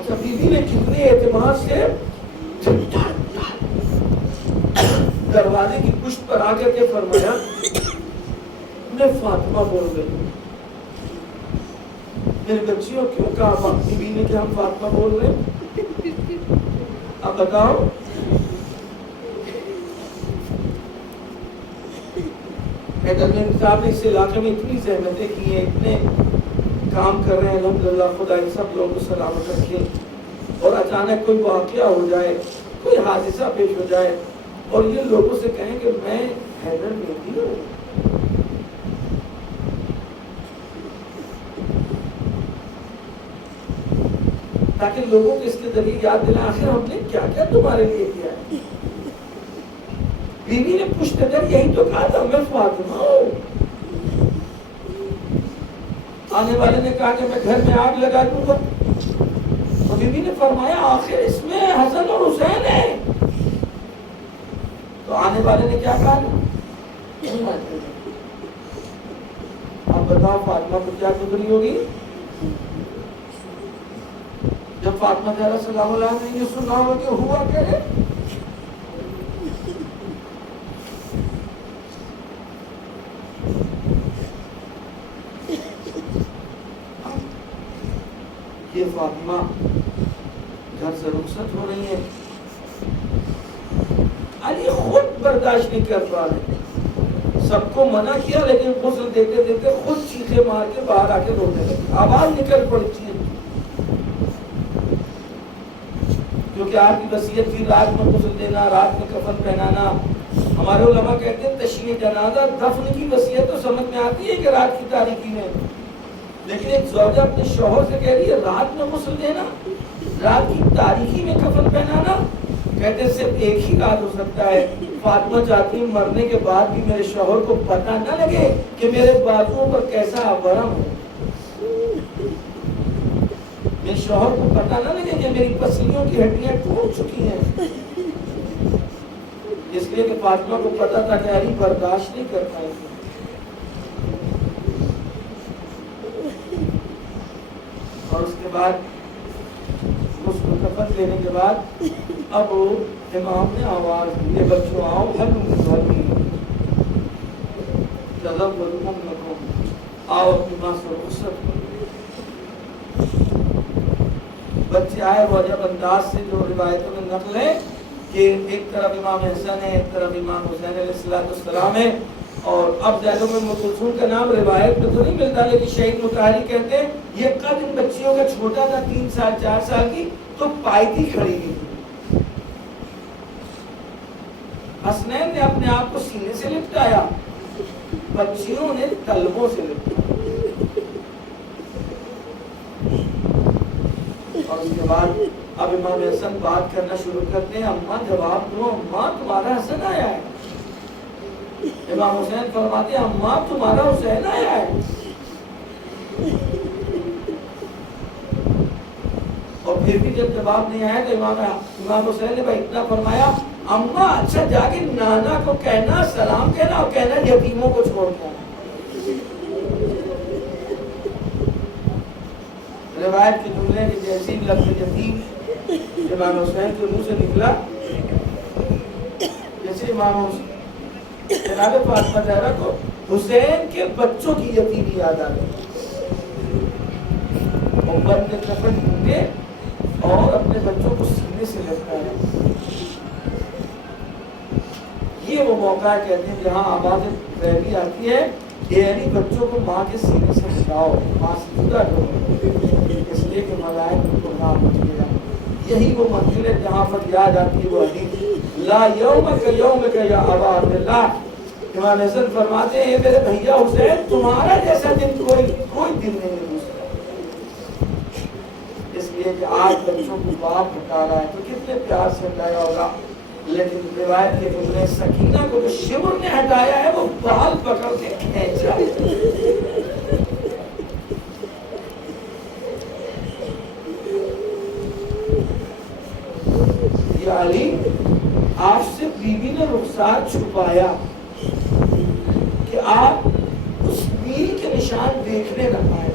اچھا بیوی نے کتنے اعتماد سے دروازے کی پشت پر آ کر کے فرمایا میں فاطمہ بول رہی ہوں. میری بچیوں کیوں کہا بیوی نے کہ ہم فاطمہ بول رہے ہیں؟ اب بتاؤ. حیدر صاحب نے اس علاقے میں اتنی زحمتیں کی ہیں، اتنے کام کر رہے ہیں، الحمدللہ خدا ان سب لوگوں کو سلامت رکھے. اور اچانک کوئی واقعہ ہو جائے، کوئی حادثہ پیش ہو جائے اور یہ لوگوں سے کہیں کہ میں حیدر مہدی ہوں. تاکہ لوگوں کو اس کے ذریعے یاد دلائیں آخر ہم نے کیا کیا تمہارے لیے کیا ہے. بیوی نے پشت کر یہی تو کہا تھا میں فاطمہ ہوں. آنے والے نے کہا کہ میں گھر میں آگ لگا دوں گا. تو بیوی نے فرمایا آخر اس میں حسن اور حسین ہے. تو آنے والے نے کیا کہا؟ اب بتاؤ فاطمہ کو کیا گزری ہوگی جب فاطمہ زہرا سلام اللہ نے یہ سنا ہو کہ ہوا کیا ہے. یہ فاطمہ گھر سے رخصت ہو رہی ہے. علی خود برداشت نہیں کر پا رہے. سب کو منع کیا لیکن غسل دیتے دیتے خود چیخے مار کے باہر آ کے رونے لگے. آواز نکل پڑتی ہے کیونکہ آپ کی وصیت تھی رات میں غسل دینا، رات میں کفن پہنانا. ہمارے علماء کہتے ہیں تشییع جنازہ دفن کی وصیت تو سمجھ میں آتی ہے کہ رات کی تاریکی میں، لیکن ایک زوجہ اپنے شوہر سے کہہ رہی ہے رات میں غسل دینا، رات کی تاریکی میں کفن پہنانا. کہتے ہیں صرف ایک ہی رات ہو سکتا ہے. فاطمہ چاہتی ہے مرنے کے بعد بھی میرے شوہر کو پتہ نہ لگے کہ میرے بازوؤں پر کیسا ورم ہے، میرے شوہر کو پتہ نہ لگے کہ میری پسلیوں کی ہڈیاں ٹوٹ چکی ہیں. اس لیے کہ فاطمہ کو پتہ تھا کہ علی برداشت نہیں کر پائے گی. اور اس کے بعد اس کو کفن دینے کے بعد اب امام نے آواز دی بچوں آؤ آؤ اپنی ماں سے رخصت کرو. بچے آئے وہ جب انداز سے جو روایتوں میں نقل ہے کہ ایک طرف امام حسن ہے ایک طرف امام حسین علیہ السلام ہے. اور اب زیادہ میں کلثوم کا نام روایت میں تو نہیں ملتا لیکن شہید مطہری کہتے ہیں یہ قد ان بچیوں کا چھوٹا تھا 3 سال 4 سال کی تو پائتی کھڑی گئی. حسنین نے اپنے آپ کو سینے سے لپٹایا، بچیوں نے تلبوں سے لپٹایا. اور اس کے بعد اب امام حسن بات کرنا شروع کرتے ہیں. اماں جواب دو، اماں تمہارا حسن آیا ہے. امام حسین فرماتے ہیں اماں تمہارا حسین آیا ہے. اور پھر بھی جب جواب نہیں آیا تو امام حسین نے بھائی اتنا فرمایا اماں اچھا جا کے نانا کو کہنا سلام کہنا اور کہنا یتیموں کو چھوڑ دو. روایت کے جملے کی جیسی لفظ یتیم امام حسین کے منہ سے نکلا جیسے امام حسین جناب فاطمہ زہرا کو حسین کے بچوں کی یتیمی یاد آ گئی اور بند کفن ڈھونڈے اور اپنے بچوں کو سینے سے لٹکایا. یہ وہ موقع ہے کہتے ہیں جہاں آواز غیبی آتی ہے کہ یعنی بچوں کو ماں کے سینے سے ہٹاؤ, ماں سے جدا کرو, اس لیے کہ ملائکہ ان کو نہ مچے گا. یہی وہ منزل ہے جہاں پر یاد آتی ہے وہ حدیث لا یومک یومک یا ابا عبداللہ. امام حسن فرماتے ہیں میرے بھیا حسین تمہارا جیسا دن کوئی دن نہیں ہے دوسرا. اس لیے کہ آج بچوں کو باپ ہٹا رہا ہے تو کتنے پیار سے ہٹایا ہوگا, لیکن روایت کے جملے سکینہ کو جو شبر نے ہٹایا ہے وہ بال پکڑ کے کھینچا. یا علی آپ سے بیوی نے رخسار چھپایا کہ آپ اس میل کے نشان دیکھنے نہ پائے,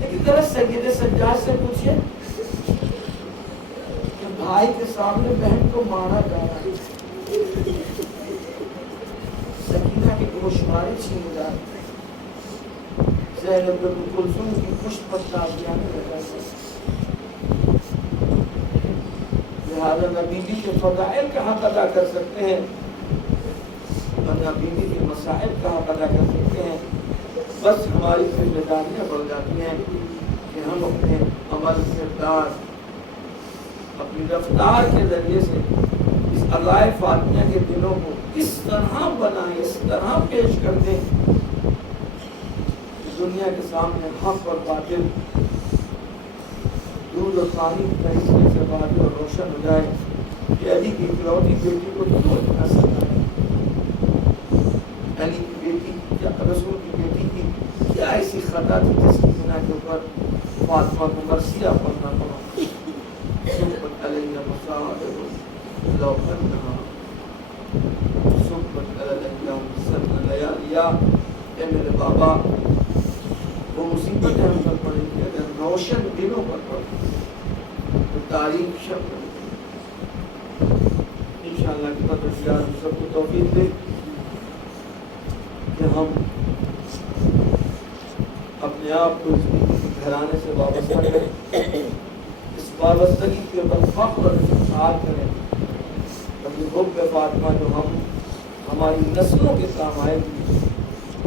لیکن ذرا سید سجاد سے پوچھئے کہ بھائی کے سامنے بہن کو مارا جا رہا ہے, سکینہ کی گوشواری چھین جا رہی, زینب بنت کلثوم کی پشت پر تازیانے لگا ہے. لہذا نہ بیوی کے فضائل کا حق ادا کر سکتے ہیں اور نہ بیوی کے مسائل کا حق ادا کر سکتے ہیں. بس ہماری ذمہ داریاں بڑھ جاتی ہیں کہ ہم اپنے عمل کردار اپنی رفتار کے ذریعے سے اس عزائے فاطمیہ کے دلوں کو اس طرح بنائیں, اس طرح پیش کر دیں کہ دنیا کے سامنے حق اور باطل دودھ اور پانی طریقے سے واضح اور روشن ہو جائے کہ علی کی اکلوتی بیٹی کو کیوں اتنا ستا ہے, علی کی بیٹی یا رسول کی بیٹی کی کیا ایسی خطا تھی جس کی بنا کے اوپر فاطمہ کو مرثیہ پڑھنا پڑا. سبت علیہ مصائب لو انہا سبت علیہ مسلم لیالیا. اے میرے بابا وہ مصیبتیں ہم پر پڑیں گی اگر روشن دنوں پر پڑیں تو تاریخ شب انشاءاللہ کی مدد ہم سب کو توفیق دے کہ ہم اپنے آپ کو اس گھرانے سے وابستہ کریں, اس وابستگی کے اوپر فخر اور افتخار کریں. اپنی حب فاطمہ جو ہماری نسلوں کے کام آئے گی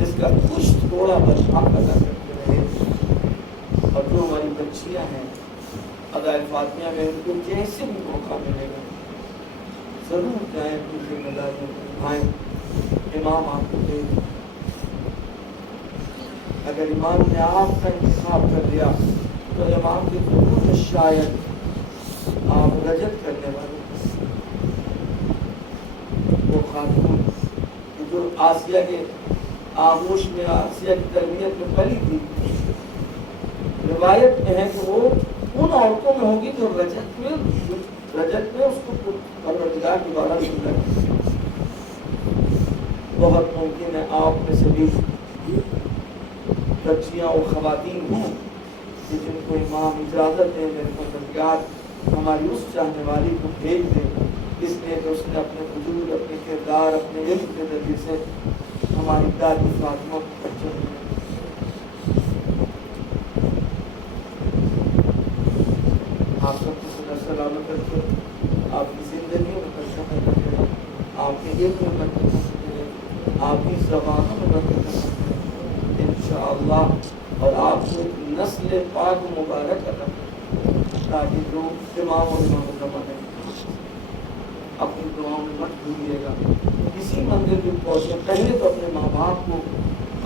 اس کا کچھ تھوڑا بس حق ادا کرتے رہے, اور جو ہماری بچیاں ہیں ادائے فاطمیہ میں ان کو جیسے بھی موقع ملے گا ضرور جائیں, اپنی ذمہ داریوں کو نبھائیں. امام آپ کو دے دیں, اگر امام نے آپ کا انتخاب کر دیا تو امام کے ضرور شاید آپ رجت کرنے والے وہ خاتون جو آسیہ کے آغوش میں آسیہ کی تربیت میں پلی تھی, روایت میں ہے کہ وہ ان عورتوں میں ہوگی جو رجت میں اس کو پروردگار کی بارہ مل رہا ہے. بہت ممکن ہے آپ میں سے بھی بچیاں اور خواتین ہوں کہ جن کو امام اجازت دیں میرے پروردگار ہماری اس چاہنے والی کو بھیج دیں, اس لیے کہ اس نے اپنے وجود, اپنے کردار, اپنے علم کے ذریعے سے ہماری دادی فاطمہ کو بچوں دیا. آپ سب کو صدا سلامت کرتے, آپ کی زندگیوں میں برکت کرتے, آپ کے علم میں برکت کرتے, آپ کی زبانوں میں برکت کرتے انشاءاللہ, اور آپ کو نسل پاک مبارک عطا کرتے تاکہ جو امام اور امام زمانے اپنی دعاؤں میں مت بھولیے گا. کسی منزل پہ پہنچے پہلے تو اپنے ماں باپ کو,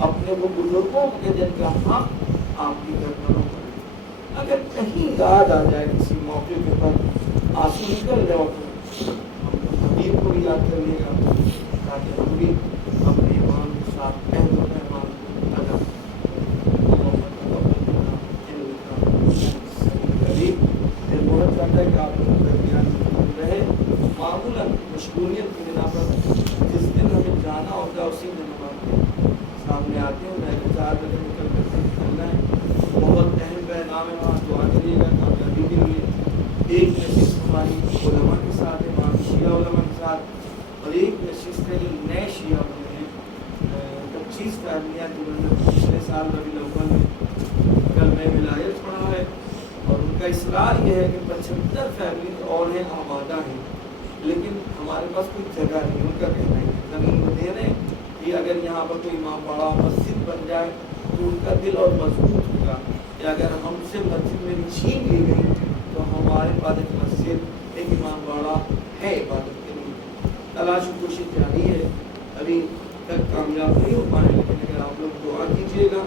اپنے وہ بزرگوں کے جن کا حق آپ کی گردنوں پر, اگر کہیں یاد آ جائے کسی موقع کے پر آنسو نکل جائے ہم حبیب کو بھی یاد کر لیے گا تاکہ ہم بھی اپنے ایمان کے ساتھ عہد و پیمان کو ادا پھر بہت چاہتا ہے کہ آپ لوگ درمیان رہے مجبوریت کی بنا پر جس دن ہمیں جانا ہوتا ہے اسی دن ہم آپ کے سامنے آتے ہیں. میں 4 بجے نکل کر کے نکلنا ہے. بہت اہم پیغام ہے, وہاں دعا کریے گا کامیابی کے لیے. ایک نشست ہماری علماء کے ساتھ ہے, وہاں شیعہ علماء کے ساتھ, اور ایک نشست ہے جو نئے شیعہ ہوئے ہیں 25 فیملیاں جنہوں نے پچھلے سال ربیع الاول میں کلمہ ولایت پڑھا ہے, اور ان کا اصرار یہ ہے کہ 75 فیملی اور ہیں آبادہ ہیں, لیکن ہمارے پاس کوئی جگہ نہیں. ان کا کہنا ہے زمین کو دے رہے ہیں کہ اگر یہاں پر کوئی امام باڑہ مسجد بن جائے تو ان کا دل اور مضبوط ہوگا, کہ اگر ہم سے مسجد میں چھین لی گئی تو ہمارے پاس ایک مسجد ایک امام باڑہ ہے عبادت کے لیے. تلاش و کوشش جاری ہے, ابھی تک کامیاب نہیں ہو پائے, لیکن اگر آپ لوگ دعا کیجیے گا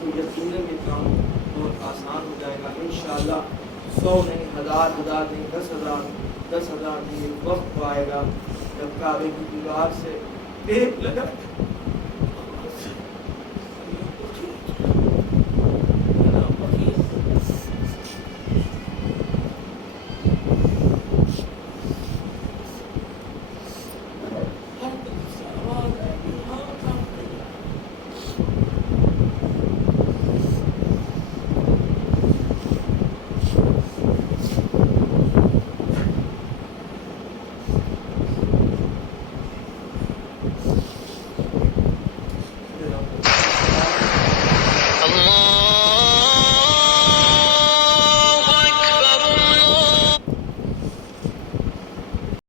تو یقیناً یہ کام بہت آسان ہو جائے گا انشاءاللہ. 100 نہیں, 1000 نہیں, 10,000 نہیں, ایک وقت آئے گا جب کعبے کی دیوار سے ٹیپ لگا